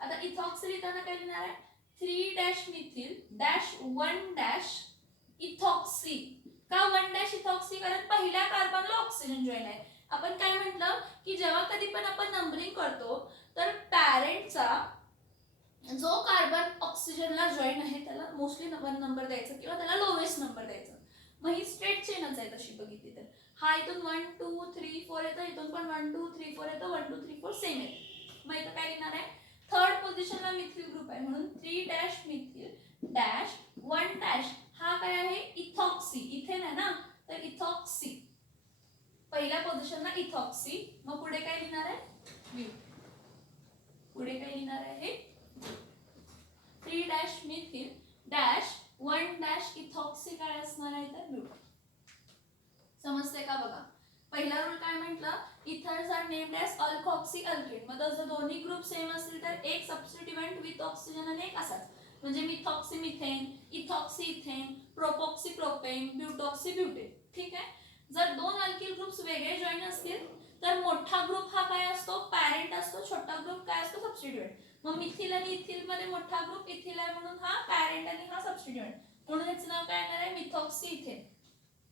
आता इथॉक्सी लिहिताना काय लिहिणार आहे? 3 मिथिल डॅश 1 इथॉक्सी. का 1 इथॉक्सी? कारण पहिल्या कार्बनला ऑक्सिजन जॉईन आहे. आपण काय म्हटलं की जेव्हा कधी पण आपण नंबरिंग करतो तर पॅरेंटचा जो कार्बन ऑक्सिजनला जॉईन आहे त्याला मोस्टली 1 नंबर द्यायचा किंवा त्याला लोवेस्ट नंबर द्यायचा. मग ही स्ट्रेट चेनच आहे तशी बघितली तर. हा इथून 1 2 3 4 येतं, इथून पण 1 2 3 4 येतं, 1 2 3 4 सेम येतं. मग इथं काय लिहिणार आहे? थर्ड पोझिशनला मिथिल ग्रुप आहे म्हणून 3 मिथिल डॅश 1 हा काय आहे? इथॉक्सी. इथेन आहे ना, तर इथॉक्सी. पहिल्या पोझिशनला इथॉक्सी. मग पुढे काय लिहिणार आहे? पुढे काय लिहिणार आहे? 3 मिथिल डॅश 1 इथॉक्सी काय असणार आहे तर ब्यूटेन. समजते का? बघा, पहिला रूल काय म्हटलं? Ethers are named as alkoxy alkane. मग जर दोन्ही ग्रुप सेम असतील तर एक सबस्टिट्यूएंट विथ ऑक्सिजन आणि एक असाच. म्हणजे methoxy methane, ethoxy ethane, propoxy propane, butoxy butane. ठीक आहे. जर दोन अल्किल ग्रुप्स वेगळे जॉईन असतील तर मोठा ग्रुप हा काय असतो? पॅरेंट असतो. छोटा ग्रुप काय असतो? सबस्टिट्यूएंट. मग मिथिल आणि इथिल मध्ये मोठा ग्रुप इथिल आहे म्हणून हा पॅरेंट आणि हा सबस्टिट्यूएंट. म्हणून याचं नाव काय येणार आहे? Methoxy ethane.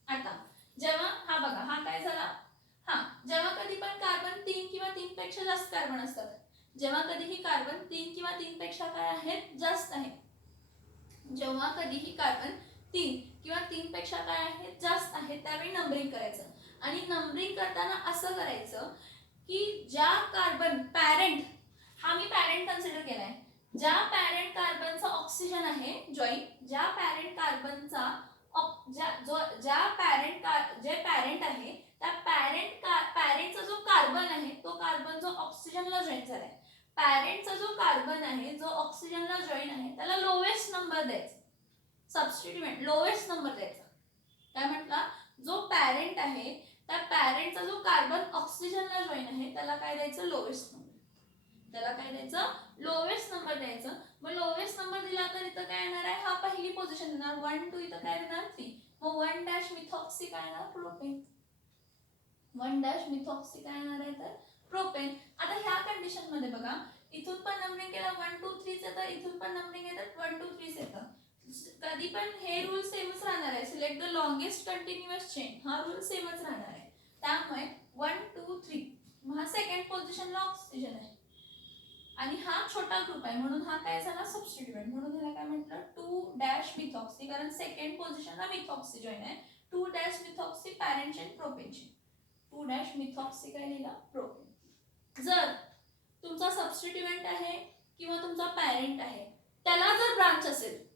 आता जेव्हा हा बघा हा काय झाला? हा जेव्हा कधी पण कार्बन 3 किंवा 3 पेक्षा जास्त कार्बन असतात, जेव्हा कधीही कार्बन 3 किंवा 3 पेक्षा काय आहेत? जास्त आहे. जेव्हा कधीही कार्बन 3 किंवा 3 पेक्षा काय आहे? जास्त आहे, त्यावेळी नंबरिंग करायचं. आणि नंबरिंग करताना असं करायचं की ज्या कार्बन पॅरेंट, हा मी पॅरेंट कन्सिडर केलाय, ज्या पॅरेंट कार्बनचा ऑक्सिजन आहे जॉईन, ज्या पॅरेंट कार्बनचा जे पॅरेंट आहे त्या पॅरेंटचा जो कार्बन आहे तो कार्बन जो ऑक्सिजनला जॉईन झालाय, पॅरेंटचा जो कार्बन आहे जो ऑक्सिजनला जॉईन आहे त्याला लोवेस्ट नंबर द्यायचा. सबस्टिट्यूएंट लोवेस्ट नंबर द्यायचा. काय म्हटलं? जो पॅरेंट आहे त्या पॅरेंटचा जो कार्बन ऑक्सिजनला जॉईन आहे त्याला काय द्यायचं? Lowest number. त्याला काय द्यायचं? लोवेस्ट नंबर द्यायचं. मग लोवेस्ट नंबर दिला तर इथं काय येणार आहे? हा पहिली पोझिशन देणार 1 2, इथं काय देणार? 3. मग 1 मिथॉक्सी काय येणार? प्रोपेन. 1 मिथॉक्सी काय येणार आहे तर प्रोपेन. आता ह्या कंडिशन मध्ये बघा, इथून पण नंबरिंग केला 1 2 3 येतं, इथून पण नंबरिंग येतं 1 2 3 येतं. कधी पण हे रूल सेमच राहणार आहे. Select the longest continuous chain, हा रूल सेमच राहणार आहे. त्यामुळे 1 2 3 हा सेकंड पोझिशनला ऑक्सिजन आहे आणि हा छोटा ग्रुप आहे म्हणून हा काय झाला? सबस्टिट्यूएंट. म्हणून ह्याला काय म्हटलं? 2 मिथॉक्सी, कारण सेकंड पोझिशनला मिथॉक्सी जॉईन आहे. 2 methoxy parent chain propane chain. 2 methoxy काय लिहिला? प्रोपेन. जर तुमचा सबस्टिट्यूएंट आहे किंवा तुमचा पॅरेंट आहे त्याला जर ब्रांच असेल,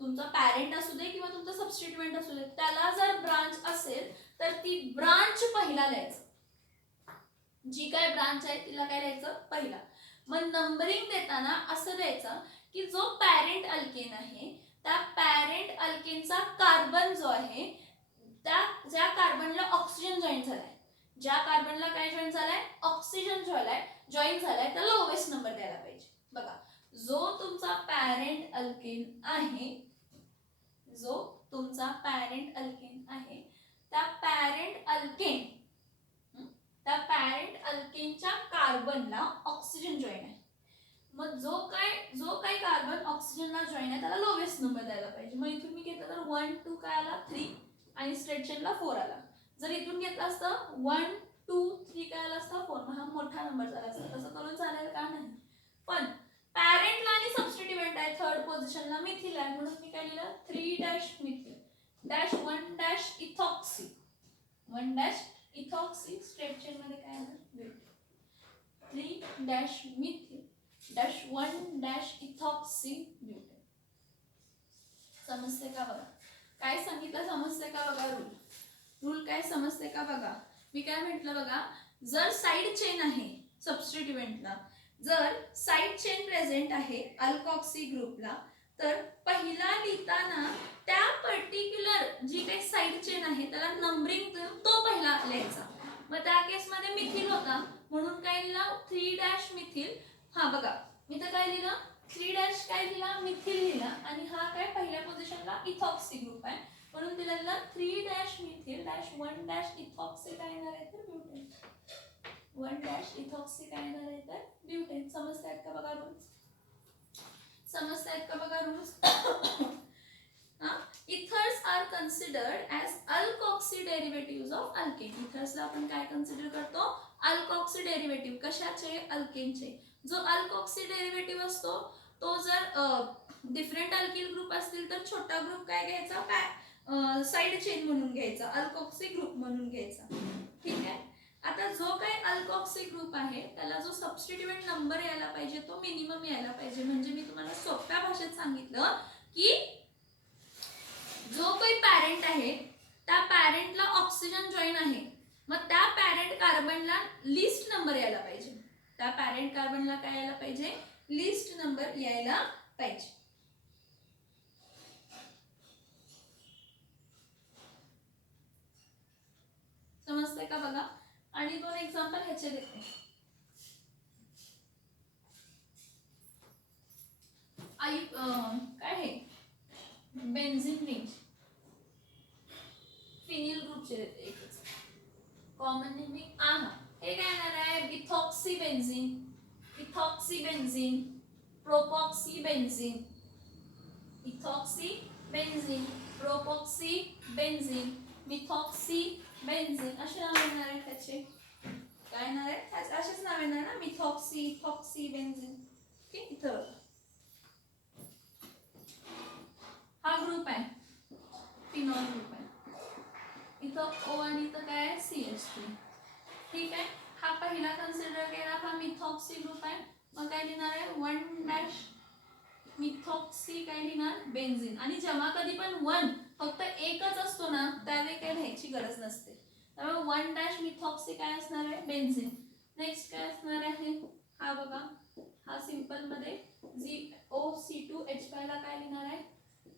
तुमचा पॅरेंट असू दे किंवा तुमचा सबस्टिट्यूएंट असू दे, त्याला जर ब्रांच असेल तर ती ब्रांच पहिला लिहायचं. जी काय ब्रांच आहे तिला काय लिहायचं? पहिला. मग नंबरिंग देताना असं द्यायचं की जो पॅरेंट अल्केन आहे त्या पॅरेंट अल्केनचा कार्बन जो आहे त्या ज्या कार्बनला ऑक्सिजन जॉईन झालाय, ज्या कार्बनला काय जॉईन झालाय? ऑक्सिजन जॉईन झालाय त्याला लोवेस्ट नंबर द्यायला पाहिजे. बघा, जो तुमचा पॅरेंट अल्केन आहे, जो तुमचा पॅरेंट अल्केन आहे त्या पॅरेंट अल्केन, त्या पॅरेंट अल्केनच्या कार्बनला ऑक्सिजन जॉईन आहे. मग जो काही कार्बन ऑक्सिजनला जॉईन आहे त्याला लोवेस्ट नंबर द्यायला पाहिजे. मग इथून मी घेतलं तर 1 2 काय आला 3 आणि स्ट्रेट चेनला 4 आला. जर इथून घेतलं असतं 1 2 3 काय आला असता 4, मग हा मोठा नंबर झाला असता. तसं करून चालेल का नाही. पण पॅरेंटला आणि सबस्टिट्यूएंट आहे थर्ड पोझिशनला मिथिल आहे, म्हणून मी काय लिहिलं 3 dash methyl dash 1 dash ethoxy 1 dash ethoxy straight chain मध्ये काय आलं 3 dash methyl dash 1 dash ethoxy butane. समजते का बघा. काय सांगितलं समजते का बघा. रूल काय समजते का बघा. मी काय म्हटलं बघा, जर साइड चेन आहे सबस्टिट्यूएंटला, जर साइड चेन प्रेझेंट आहे अल्कॉक्सी ग्रुपला, तर पहिला लिहिताना त्या पर्टिक्युलर जी काही साइड चेन आहे त्याला नंबरिंग तो पहिला लिहायचा. मग त्या केसमध्ये मिथिल होता म्हणून काय लिहिला 3 डॅश मिथिल. हा बघा मी तर काय लिहिलं 3 डॅश काय लिहिला मिथिल लिहिला, आणि हा काय पहिल्या पोझिशनला इथॉक्सी ग्रुप आहे म्हणून तिला लिहिला 3 dash methyl dash 1 dash ethoxy काय येणार आहे तर ब्युटेन. 1 डॅश इथॉक्सी काय येणार आहे तर ब्युटेन. समजतायत का बघा रूल्स. समजतायत का बघा rules. Ethers are considered as alkoxy derivative of alkane. इथर्सला आपण काय कन्सिडर करतो अल्कॉक्सी डेरिव्हेटिव्ह. कशाचे अल्केनचे. जो अल्कॉक्सी डेरिव्हेटिव्ह असतो तो जर डिफरंट अल्किल ग्रुप असतील तर छोटा ग्रुप काय घ्यायचा काय साइड चेन म्हणून घ्यायचा, अल्कॉक्सी ग्रुप म्हणून घ्यायचा. ठीक आहे. आता जो काही अल्कॉक्सी ग्रुप आहे त्याला जो सबस्टिट्यूएंट नंबर यायला पाहिजे तो मिनिमम यायला पाहिजे. म्हणजे मी तुम्हाला सोप्या भाषेत सांगितलं की जो काही पॅरेंट आहे त्या पॅरेंटला ऑक्सिजन जॉईन आहे, मग त्या पॅरेंट कार्बनला लिस्ट नंबर यायला पाहिजे. त्या पॅरेंट कार्बनला काय यायला पाहिजे लिस्ट नंबर यायला पाहिजे. समजते का बघा. आणि 2 एक्झाम्पल ह्याचे देते. काय आहे बेन्झीन रिंग फिनिल ग्रुपचे देते एकच. कॉमन नेमिंग आहा हे काय येणार आहे ethoxy benzene, ethoxy benzene, propoxy benzene, ethoxy benzene, propoxy benzene, methoxy benzene असे नाव येणार आहेत त्याचे. काय येणार आहे असेच नाव येणार ना मिथॉक्सी इथॉक्सी बेन्झीन. ठीक इथं हा ग्रुप आहे फिनॉल ग्रुप आहे. इथं ओ आणि इथं काय आहे CH3. ठीक आहे. हा पहिला कन्सिडर केला हा मिथॉक्सी ग्रुप आहे. मग काय लिहिणार आहे 1 डॅश मिथॉक्सी काय लिहिणार बेन्झीन. आणि जेव्हा कधी पण 1 फक्त एकच असतो ना त्यावेळी काय लिहायची गरज नसते. त्यामुळे 1 डॅश मिथॉक्सी काय असणार आहे बेन्झीन. नेक्स्ट काय असणार आहे हा बघा हा सिंपल मध्ये ZOC2H5 ला काय लिहिणार आहे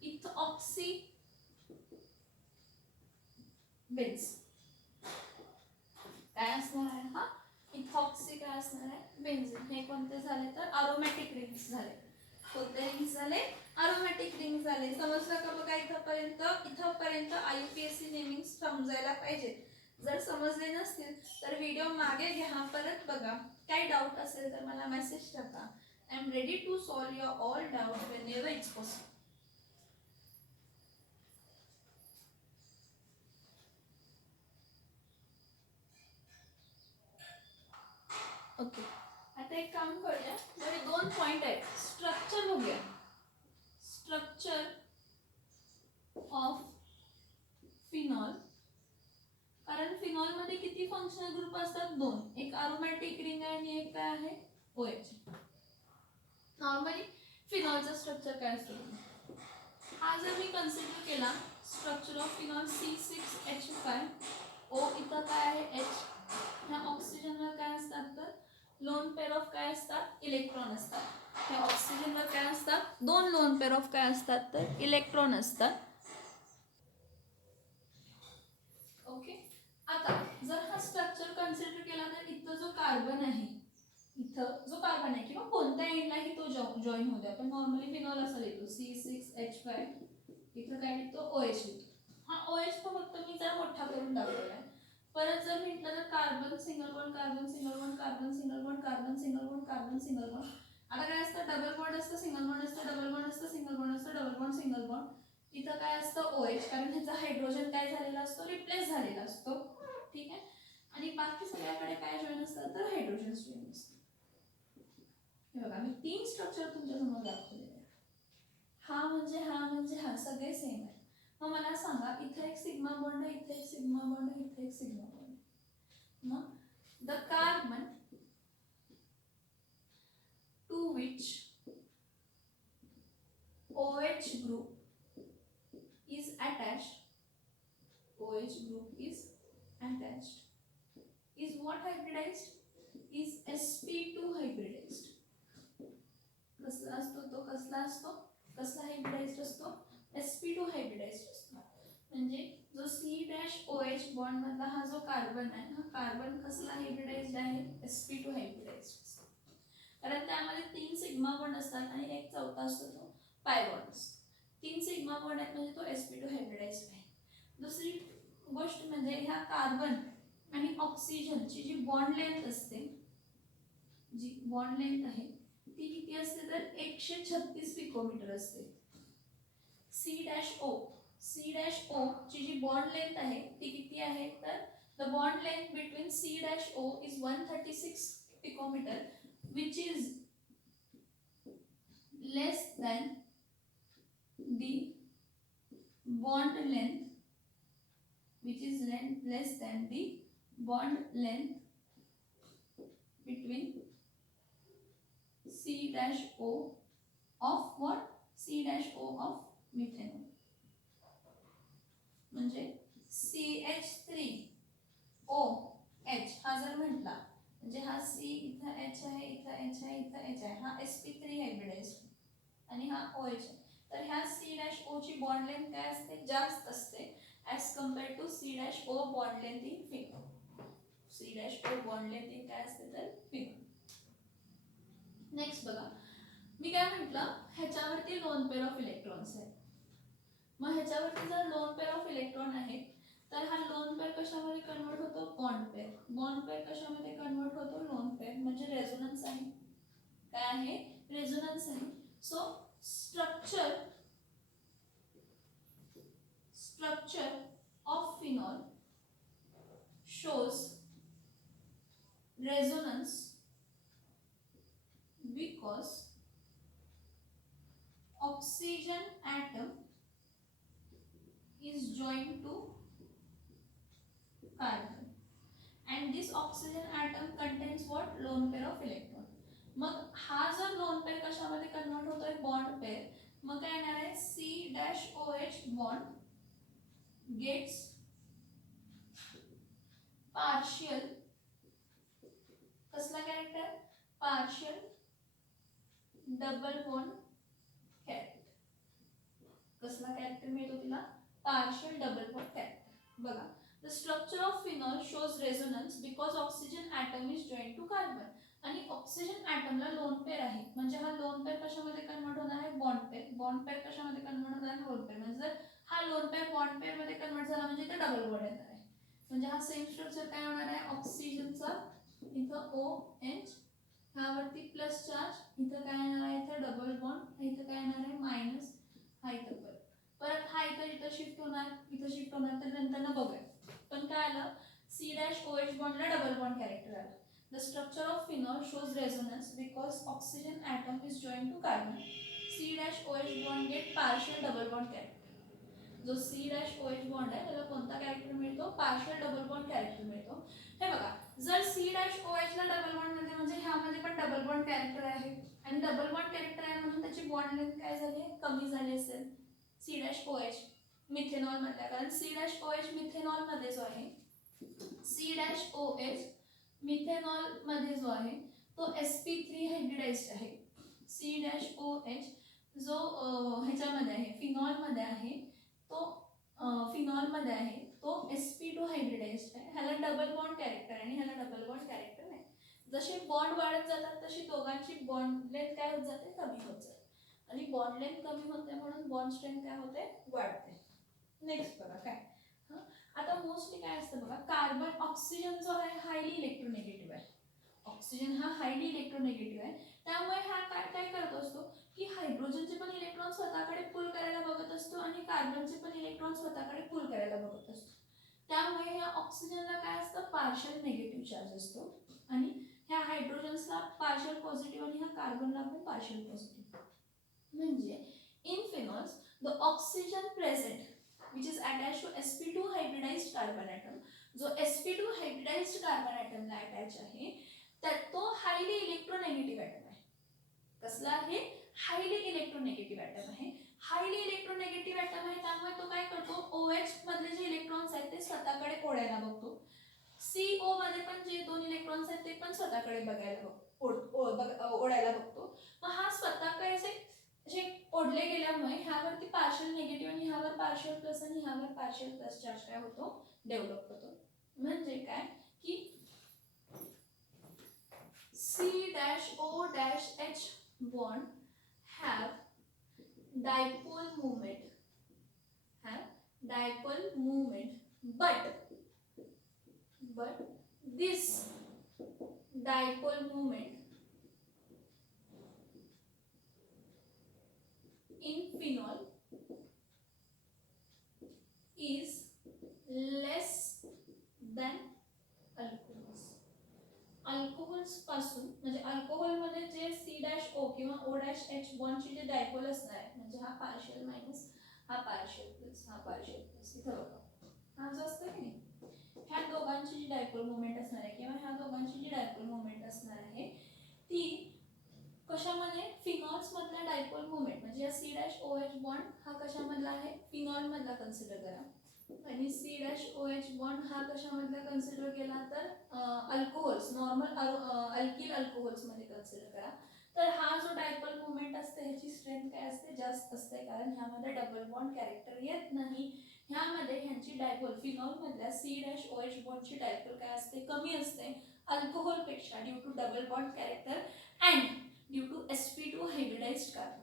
इथऑक्सी बेन्झ काय असणार आहे हा इथॉक्सी काय असणार आहे बेन्झीन. हे कोणते झाले तर अरोमॅटिक रिंग्स झाले. कोणते रिंग्स झाले अरोमॅटिक रिंग्स झाले. समजलं का बघा इथपर्यंत. इथपर्यंत IUPAC नेमिंग समजायला पाहिजे. जर समजले नसतील तर व्हिडिओ मागे घ्या परत बघा. काही डाऊट असेल तर मला मेसेज टाका. I am ready to solve your all doubts whenever it's possible. Okay. आता एक काम करूया. तर 2 पॉइंट आहेत. स्ट्रक्चर बघूया. Structure of phenol. कारण फिनॉल मध्ये किती फंक्शनल ग्रुप असतात 2. एक अरोमॅटिक रिंग आहे आणि एक काय आहे OH. नॉर्मली फिनॉलचं स्ट्रक्चर काय असतं हा जर मी कन्सिडर केला structure of phenol C6H5 O इथं काय आहे H. ह्या ऑक्सिजनवर काय असतात तर लोन पेअर ऑफ काय असतात इलेक्ट्रॉन असतात. ह्या ऑक्सिजनवर काय असतात 2 लोन पेअर ऑफ काय असतात तर इलेक्ट्रॉन असतात. ओके. आता जर हा स्ट्रक्चर कन्सिडर केला तर इथं जो कार्बन आहे इथं जो कार्बन आहे किंवा कोणत्या एंडलाही तो जॉईन होतो. आपण नॉर्मली फिनॉल असं लिहितो C6H5 इथं काय लिहितो OH लिहितो. हा OH फक्त मी जरा मोठा करून दाखवलाय. परत जर म्हटलं तर carbon single bond carbon single bond carbon single bond carbon single bond carbon single bond. आता काय असतं डबल बॉन्ड असतं सिंगल बॉन्ड असतं डबल बॉन्ड असतं सिंगल बॉन्ड असतं डबल बॉन्ड सिंगल बॉन्ड. इथं काय असतं OH कारण ह्याचा हायड्रोजन काय झालेला असतो रिप्लेस झालेला असतो. ठीक आहे. आणि बाकी सगळ्याकडे काय जॉईन असतात तर हायड्रोजन जॉईन असतात. हे बघा मी 3 स्ट्रक्चर तुमच्या समोर दाखवलेले आहे. हा सगळे सेम आहे. मग मला सांगा इथे एक सिग्मा बॉन्ड आहे, इथे एक सिग्मा बॉन्ड आहे, इथे एक सिग्मा बॉन्ड आहे. मग the carbon to which OH group is attached is what hybridized? Is sp2 hybridized. कसला असतो तो कसला हायब्रिडाइज्ड असतो sp2 हायब्रिडाइज्ड असतो. म्हणजे जो C-OH बॉन्ड मधला हा जो कार्बन आहे हा कार्बन कसला हायब्रिडाइज्ड आहे sp2 हायब्रिडाइज्ड असतो. कारण त्यामध्ये 3 सिग्मा बॉन्ड असतात आणि एक चौथा असतो तो पाय बॉन्ड असतो. 3 सिग्मा बॉन्ड आहेत म्हणजे तो sp2 हायब्रिडाइज्ड आहे. दुसरी गोष्ट म्हणजे ह्या कार्बन आणि ऑक्सिजनची जी बॉन्ड लेंथ असते जी बॉन्ड लेंथ आहे ती किती असते तर 136 पिकोमीटर असते. C-O ची जी बॉन्ड लेंथ आहे ती किती आहे तर the bond length between C-O is 136 picometre which is less than the bond length between C-O of what? C-O of methanol. म्हणजे CH3OH हा जर म्हटला म्हणजे हा C इथं H आहे इथं H आहे इथं H आहे हा sp3 हायब्रिडाइज्ड आणि हा OH आहे. तर ह्या C-O ची बॉन्ड लेंथ काय असते जास्त असते as compared to C-O bond length in phenol. C-O bond length in काय असते तर फिनॉल. नेक्स्ट बघा मी काय म्हटलं ह्याच्यावरती लोन पेअर ऑफ इलेक्ट्रॉन्स आहेत. मग ह्याच्यावरती जर लोन पेअर ऑफ इलेक्ट्रॉन आहेत तर हा लोन पेअर कशामध्ये कन्वर्ट होतो बॉन्ड पेअर कशामध्ये कन्वर्ट होतो लोन पेअर म्हणजे रेझोनन्स आहे. काय आहे रेझोनन्स आहे. So structure of phenol shows resonance because oxygen atom is joined to carbon and this oxygen atom contains what lone pair of electron. मग हा जर लोन पेअर कशामध्ये कन्वर्ट होतोय बॉन्ड पेअर मग काय येणार आहे C-OH बॉन्ड गेट्स पार्शियल कसला character partial double bond character. कसला कॅरेक्टर मिळतो तिला पार्शियल डबल बॉन्ड कॅरेक्टर. बघा the structure of phenol shows resonance because oxygen atom is joint to carbon आणि ऑक्सिजन ॲटमला लोन पेअर आहे म्हणजे हा लोन पेअर कशामध्ये कन्वर्ट होणार आहे बॉन्ड पेअर कशामध्ये कन्वर्ट होणार आहे लोन पेअर. म्हणजे जर हा लोन पेअर बॉन्ड पेअर मध्ये कन्वर्ट झाला म्हणजे ते डबल बॉन्ड येणार आहे. म्हणजे हा सेम स्ट्रक्चर काय होणार आहे ऑक्सिजनचा इथं OH ह्यावरती प्लस चार्ज इथं काय येणार आहे इथं डबल बॉन्ड इथं काय येणार आहे मायनस हा इथं परत हा इथं शिफ्ट होणार तर नंतर बघूया. पण काय आलं C-OH बॉन्डला डबल बॉन्ड कॅरेक्टर आलं. The structure of phenol shows resonance because oxygen atom is joint to carbon. C-OH bond get partial double bond character. जो C-OH बॉन्ड आहे त्याला कोणता कॅरेक्टर मिळतो पार्शियल डबल बॉन्ड कॅरेक्टर मिळतो. हे बघा जर C-OH ला डबल बॉन्ड मध्ये म्हणजे ह्यामध्ये पण डबल बॉन्ड कॅरेक्टर आहे आणि डबल बॉन्ड कॅरेक्टर आहे म्हणून त्याची बॉन्ड लेंथ काय झाली कमी झाली असेल C-OH मिथेनॉल मधल्या कारण C-OH मिथेनॉल मध्ये जो आहे C-OH मिथेनॉल मध्ये जो आहे तो sp3 हायब्रिडाइज्ड आहे. C-OH जो ह्याच्यामध्ये आहे फिनॉल मध्ये आहे तो sp2 हायब्रिडाइज्ड आहे. ह्याला डबल बॉन्ड कॅरेक्टर आणि ह्याला डबल बॉन्ड कॅरेक्टर नाही. जसे बॉन्ड वाढत जातात तशी दोघांची बॉन्ड लेंथ काय होत जाते कमी होत जाते आणि बॉन्ड लेंथ कमी होते म्हणून बॉन्ड स्ट्रेंथ काय होते वाढते. नेक्स्ट बघा काय, आता मोस्टली काय असतं बघा, कार्बन ऑक्सिजन जो आहे हायली इलेक्ट्रोनेगेटिव्ह आहे. ऑक्सिजन हा हायली इलेक्ट्रोनेगेटिव्ह आहे. त्यामुळे हा काय करत असतो की हायड्रोजनचे पण इलेक्ट्रॉन स्वतःकडे पुल करायला बघत असतो आणि कार्बनचे पण इलेक्ट्रॉन स्वतःकडे पुल करायला बघत असतो. त्यामुळे ह्या ऑक्सिजनला काय असतं, पार्शियल निगेटिव्ह चार्ज असतो आणि ह्या हायड्रोजन्सला पार्शियल पॉझिटिव्ह आणि ह्या कार्बनला पण पार्शियल पॉझिटिव्ह. म्हणजे in phenols the oxygen present which is attached to sp2 hybridized carbon atom, जो sp2 hybridized carbon atom ला अटॅच आहे तर तो हायली इलेक्ट्रोनेगेटिव्ह ॲटम आहे. कसला आहे, हायली इलेक्ट्रोनेगेटिव्ह ॲटम आहे. हायली इलेक्ट्रोनेगेटिव्ह ॲटम आहे त्यामुळे तो काय करतो, OH मधले जे इलेक्ट्रॉन्स आहेत ते स्वतःकडे ओढायला बघतो. CO मध्ये पण जे 2 इलेक्ट्रॉन्स आहेत ते पण स्वतःकडे बघायला ओढायला बघतो. मग हा स्वतःकडे जे ओढले गेल्यामुळे ह्यावरती पार्शियल निगेटिव्ह आणि ह्यावर पार्शियल प्लस आणि ह्यावर पार्शियल प्लस चार्ज काय होतो, डेव्हलप होतो. म्हणजे काय की C-O-H bond have dipole moment, but this dipole moment in phenol is less than alcohols. Alcohols पासून म्हणजे अल्कोहोल मध्ये जे C-O किंवा O-H बॉन्डची जे डायपोल असणार आहे, म्हणजे हा पार्शियल मायनस हा पार्शियल प्लस हा पार्शियल प्लस, इथं बघा हा जो असतं की नाही, ह्या दोघांची जी डायपोल मोमेंट असणार आहे किंवा ह्या दोघांची जी डायपोल मोमेंट असणार आहे ती कशामध्ये, फिनॉल्स मधला डायपोल मोमेंट म्हणजे या C-OH बॉन्ड हा कशामधला आहे, फिनॉल मधला कन्सिडर करा आणि C-OH बॉन्ड हा कशामधला कन्सिडर केला तर अल्कोहोल्स, नॉर्मल अल्किल अल्कोहोल्स मध्ये कन्सिडर करा. तर हा जो डायपोल मोमेंट असते ह्याची स्ट्रेंथ काय असते, जास्त असते, कारण ह्यामध्ये डबल बॉन्ड कॅरेक्टर येत नाही. ह्यामध्ये ह्यांची डायपोल फिनॉल मधल्या C-OH बॉन्डची डायपोल काय असते, कमी असते अल्कोहोल पेक्षा, due to double bond character and due to sp2 hybridized carbon,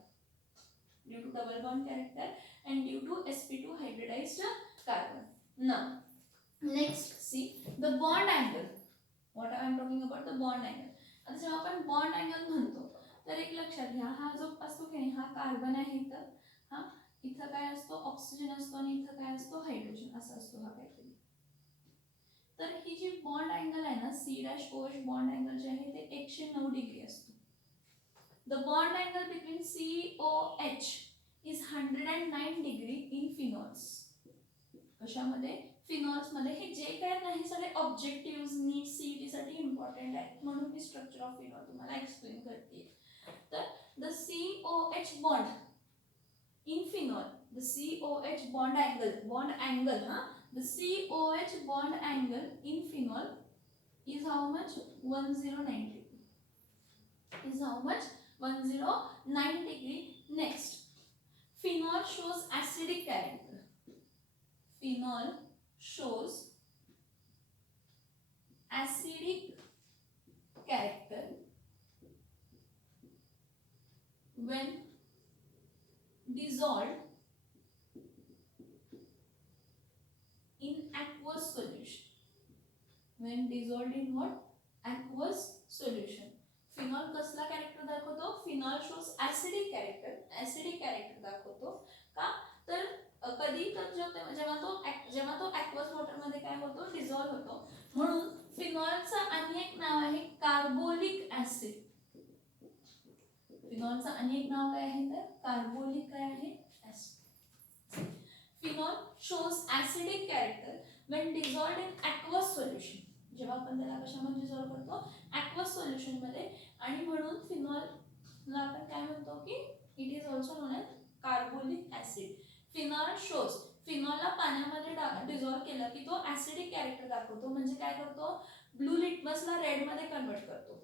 due to double bond character and due to sp2 hybridized carbon. Now next see the bond angle, what I am talking about the bond angle. आता जेव्हा आपण बॉन्ड अँगल म्हणतो तर एक लक्षात घ्या, हा जो असतो की हा कार्बन आहे, तर हा इथं काय असतो, ऑक्सिजन असतो आणि इथं काय असतो, हायड्रोजन असा असतो हा काहीतरी. तर ही जी बॉन्ड अँगल आहे ना, C-OH बॉन्ड अँगल जे आहे ते 109 डिग्री असतो. The bond angle between COH is 109 degree in phenols. कशामध्ये, फिनॉल्स मध्ये. हे जे काय नाही सगळे ऑब्जेक्टिव्ह नीट सीईटी साठी इम्पॉर्टंट आहेत म्हणून मी स्ट्रक्चर ऑफ फिनॉल तुम्हाला एक्सप्लेन करते. तर the COH bond in phenol, the COH bond angle हा, the COH bond angle in phenol is how much, 1090, is how much, 109 degree. Next, phenol shows acidic character. Phenol shows acidic character when dissolved in aqueous solution. When dissolved in what, aqueous solution. Phenol कसला कॅरेक्टर दाखवतो, फिनॉल शोज ऍसिडिक कॅरेक्टर दाखवतो. का तर कधी तर जेव्हा तो ॲक्वस वॉटर मध्ये काय होतो, डिझॉल्व्ह होतो. म्हणून फिनॉलचं आणि एक नाव आहे कार्बोलिक ऍसिड. फिनॉलचं आणि एक नाव काय आहे तर कार्बोलिक काय आहे, acid. Phenol shows acidic character when dissolved in aqueous solution. जेव्हा आपण त्याला कशामध्ये डिझॉल्व्ह करतो, ॲक्वस सोल्युशन मध्ये. आणि म्हणून फिनॉलला आपण काय म्हणतो की it is also known as carbolic acid. Phenol shows, फिनॉलला पाण्यामध्ये डिझॉल्व्ह केलं की तो ऍसिडिक कॅरेक्टर दाखवतो. म्हणजे काय करतो, ब्लू लिटमसला रेड मध्ये कन्वर्ट करतो,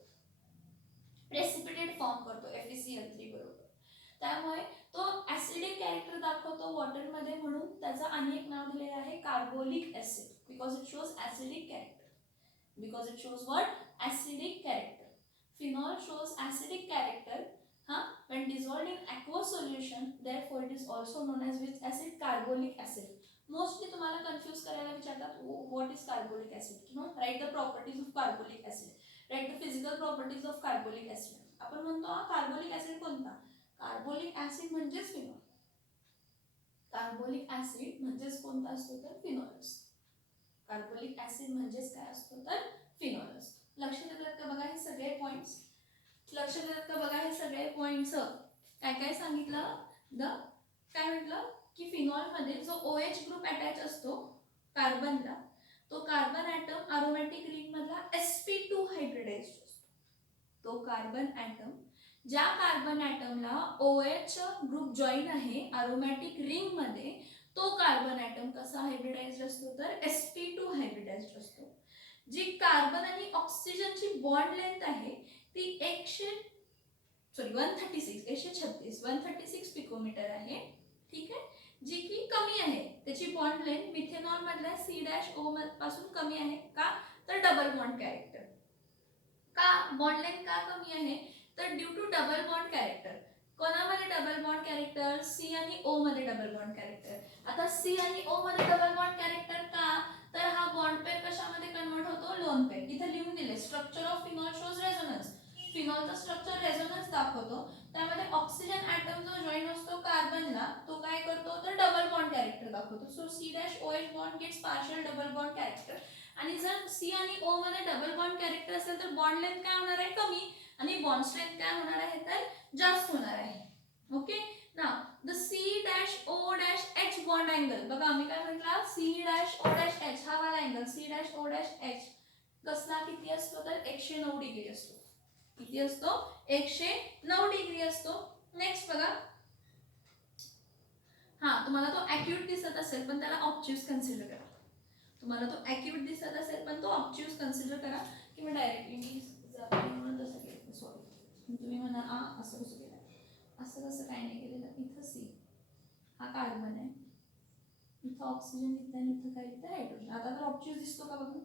प्रेसिपिटेट फॉर्म करतो FeCl3 बरोबर. त्यामुळे तो ऍसिडिक कॅरेक्टर दाखवतो वॉटर मध्ये, म्हणून त्याचं आणि एक नाव दिलेलं आहे carbolic acid, because it shows acidic character. Because it shows what, acidic character. Phenol shows acidic character when dissolved in aqueous solution, therefore it is also known as which acid, carbolic acid. Mostly तुम्हाला कन्फ्यूज करायला विचारतात व्हॉट इज कार्बोलिक ऍसिड किंवा write the properties of carbolic acid, write the physical properties of carbolic acid. आपण म्हणतो कार्बोलिक ऍसिड कोणता? कार्बोलिक ऍसिड म्हणजेच फिनॉल. कार्बोलिक ऍसिड म्हणजेच कोणता असतो तर फिनॉल असतो. कार्बोलिक ऍसिड म्हणजेच काय असतो तर फिनॉल असतो. लक्षात येतात का बघा हे सगळे पॉइंट्स? लक्षात येतात का बघा हे सगळे पॉइंट्स? काय काय सांगितलं? काय म्हटलं की फिनॉल मध्ये जो OH ग्रुप अटॅच असतो कार्बनला, तो कार्बन ॲटम अरोमॅटिक रिंग मधला sp2 हायब्रिडाइज्ड असतो. तो कार्बन ॲटम, ज्या कार्बन ॲटमला OH ग्रुप जॉईन आहे अरोमॅटिक रिंग मध्ये, तो कार्बन ॲटम कसा हायब्रिडाइज्ड असतो तर sp2 हायब्रिडाइज्ड असतो. जी कार्बन आणि ऑक्सिजनची बॉन्ड लेंथ आहे ती 136 पिकोमीटर आहे. ठीक आहे, जी की कमी आहे. त्याची बॉन्ड लेंथ मिथेनॉल मधल्या C-O पासून कमी आहे. का तर डबल बॉन्ड कॅरेक्टर. का बॉन्ड लेंथ का कमी आहे तर due to double bond character. कोणामध्ये डबल बॉन्ड कॅरेक्टर? C आणि O मध्ये डबल बॉन्ड कॅरेक्टर. आता C आणि O मध्ये डबल बॉन्ड कॅरेक्टर का तर हा बॉन्ड पेअर कशामध्ये कन्वर्ट होतो? Lone pair. इथे लिहून दिले structure of phenol shows resonance. फिनॉलचा स्ट्रक्चर रेझोनन्स दाखवतो. त्यामध्ये ऑक्सिजन ॲटम जो जॉईन असतो कार्बनला तो काय करतो तर डबल बॉन्ड कॅरेक्टर दाखवतो. So C-OH bond gets partial double bond character. आणि जर C आणि O मध्ये डबल बॉन्ड कॅरेक्टर असेल तर बॉन्ड लेंथ काय होणार आहे? कमी, आणि बॉन्ड स्ट्रेंथ काय होणार आहे तर जास्त होणार आहे. Okay, now the C-O-H bond angle. बघा आम्ही काय म्हटलं C-O-H हा वाला अँगल C-O-H कसला किती असतो तर 109 डिग्री असतो. किती असतो? 109 डिग्री असतो. नेक्स्ट बघा, हा तुम्हाला तो ॲक्यूट दिसत असेल पण त्याला ऑब्च्यूज कन्सिडर करा. तुम्हाला तो ॲक्यूट दिसत असेल पण तो ऑब्च्यूज कन्सिडर करा. किंवा डायरेक्टली मी म्हणून तसं केलं. सॉरी, तुम्ही म्हणा असं कसं केलं? असं कसं काय नाही केलेलं. इथं C हा कार्बन आहे, इथं ऑक्सिजन लिहितं आणि इथं काय लिहितं हायड्रोजन. आता तर ऑब्च्यूज दिसतो का बघा.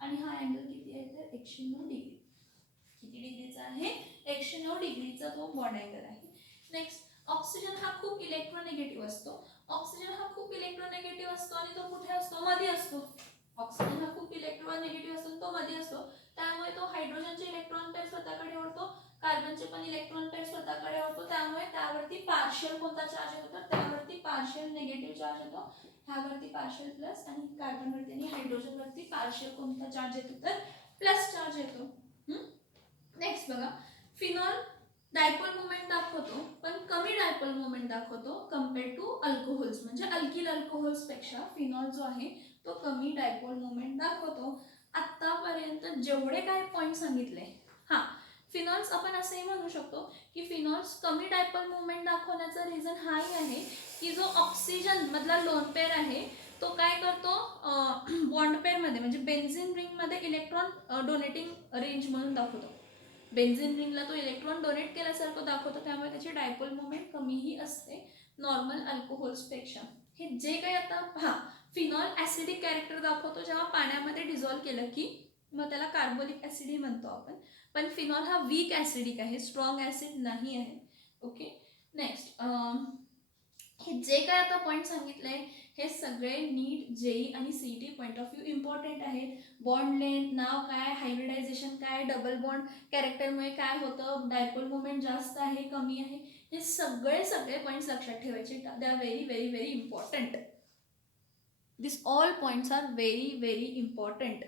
आणि हा अँगल किती आहे तर 109 डिग्री. किती डिग्रीचा आहे? 109 डिग्रीचा तो बॉन्ड अँगल आहे. नेक्स्ट, ऑक्सिजन हा खूप इलेक्ट्रोनेगेटिव्ह असतो. ऑक्सिजन हा खूप इलेक्ट्रोनेगेटिव्ह असतो आणि तो कुठे असतो? मध्ये असतो. ऑक्सिजन हा खूप इलेक्ट्रोनेगेटिव्ह असतो आणि तो मध्ये असतो. त्यामुळे तो हायड्रोजनचे इलेक्ट्रॉन पेअर स्वतःकडे ओढतो, कार्बनचे पण इलेक्ट्रॉन पेअर स्वतःकडे ओढतो. त्यामुळे त्यावरती पार्शियल कोणता चार्ज येतो तर त्यावरती पार्शियल निगेटिव्ह चार्ज येतो. ह्यावरती पार्शियल प्लस आणि कार्बनवरती आणि हायड्रोजनवरती पार्शियल कोणता चार्ज येतो तर प्लस चार्ज येतो. नेक्स्ट बघा, फिनॉल डायपोल मोमेंट दाखवतो पण कमी डायपोल मोमेंट दाखवतो कम्पेअर टू अल्कोहोल्स. म्हणजे अल्किल अल्कोहोल्स पेक्षा फिनॉल जो आहे तो कमी डायपोल मोमेंट दाखवतो. आतापर्यंत जेवढे काही पॉईंट सांगितले, हा फिनॉल्स आपण असंही म्हणू शकतो की फिनॉल्स कमी डायपोल मोमेंट दाखवण्याचा रिझन हाही आहे की जो ऑक्सिजन मधला लोन पेअर आहे तो काय करतो बॉन्ड पेअरमध्ये म्हणजे बेन्झिन रिंगमध्ये इलेक्ट्रॉन डोनेटिंग रेंज म्हणून दाखवतो. बेन्झिन रिंगला तो इलेक्ट्रॉन डोनेट केल्यासारखं दाखवतो. त्यामुळे त्याची डायपोल मोमेंट कमीही असते नॉर्मल अल्कोहोल्सपेक्षा. हे जे काही आता फिनॉल ॲसिडिक कॅरेक्टर दाखवतो जेव्हा पाण्यामध्ये डिझॉल्व केलं की मग त्याला कार्बोलिक ॲसिडही म्हणतो आपण. पण फिनॉल हा वीक ॲसिडिक आहे, स्ट्रॉंग ॲसिड नाही आहे. ओके, नेक्स्ट, हे जे काय आता पॉईंट सांगितले हे सगळे नीट JEE आणि CET point of view important आहेत. बॉन्ड लेंथ, नाव काय, हायब्रिडायझेशन काय, डबल बॉन्ड कॅरेक्टरमुळे काय होतं, डायपोल मोमेंट जास्त आहे कमी आहे, हे सगळे पॉईंट्स लक्षात ठेवायचे. They are very very very important. This all points are very very important.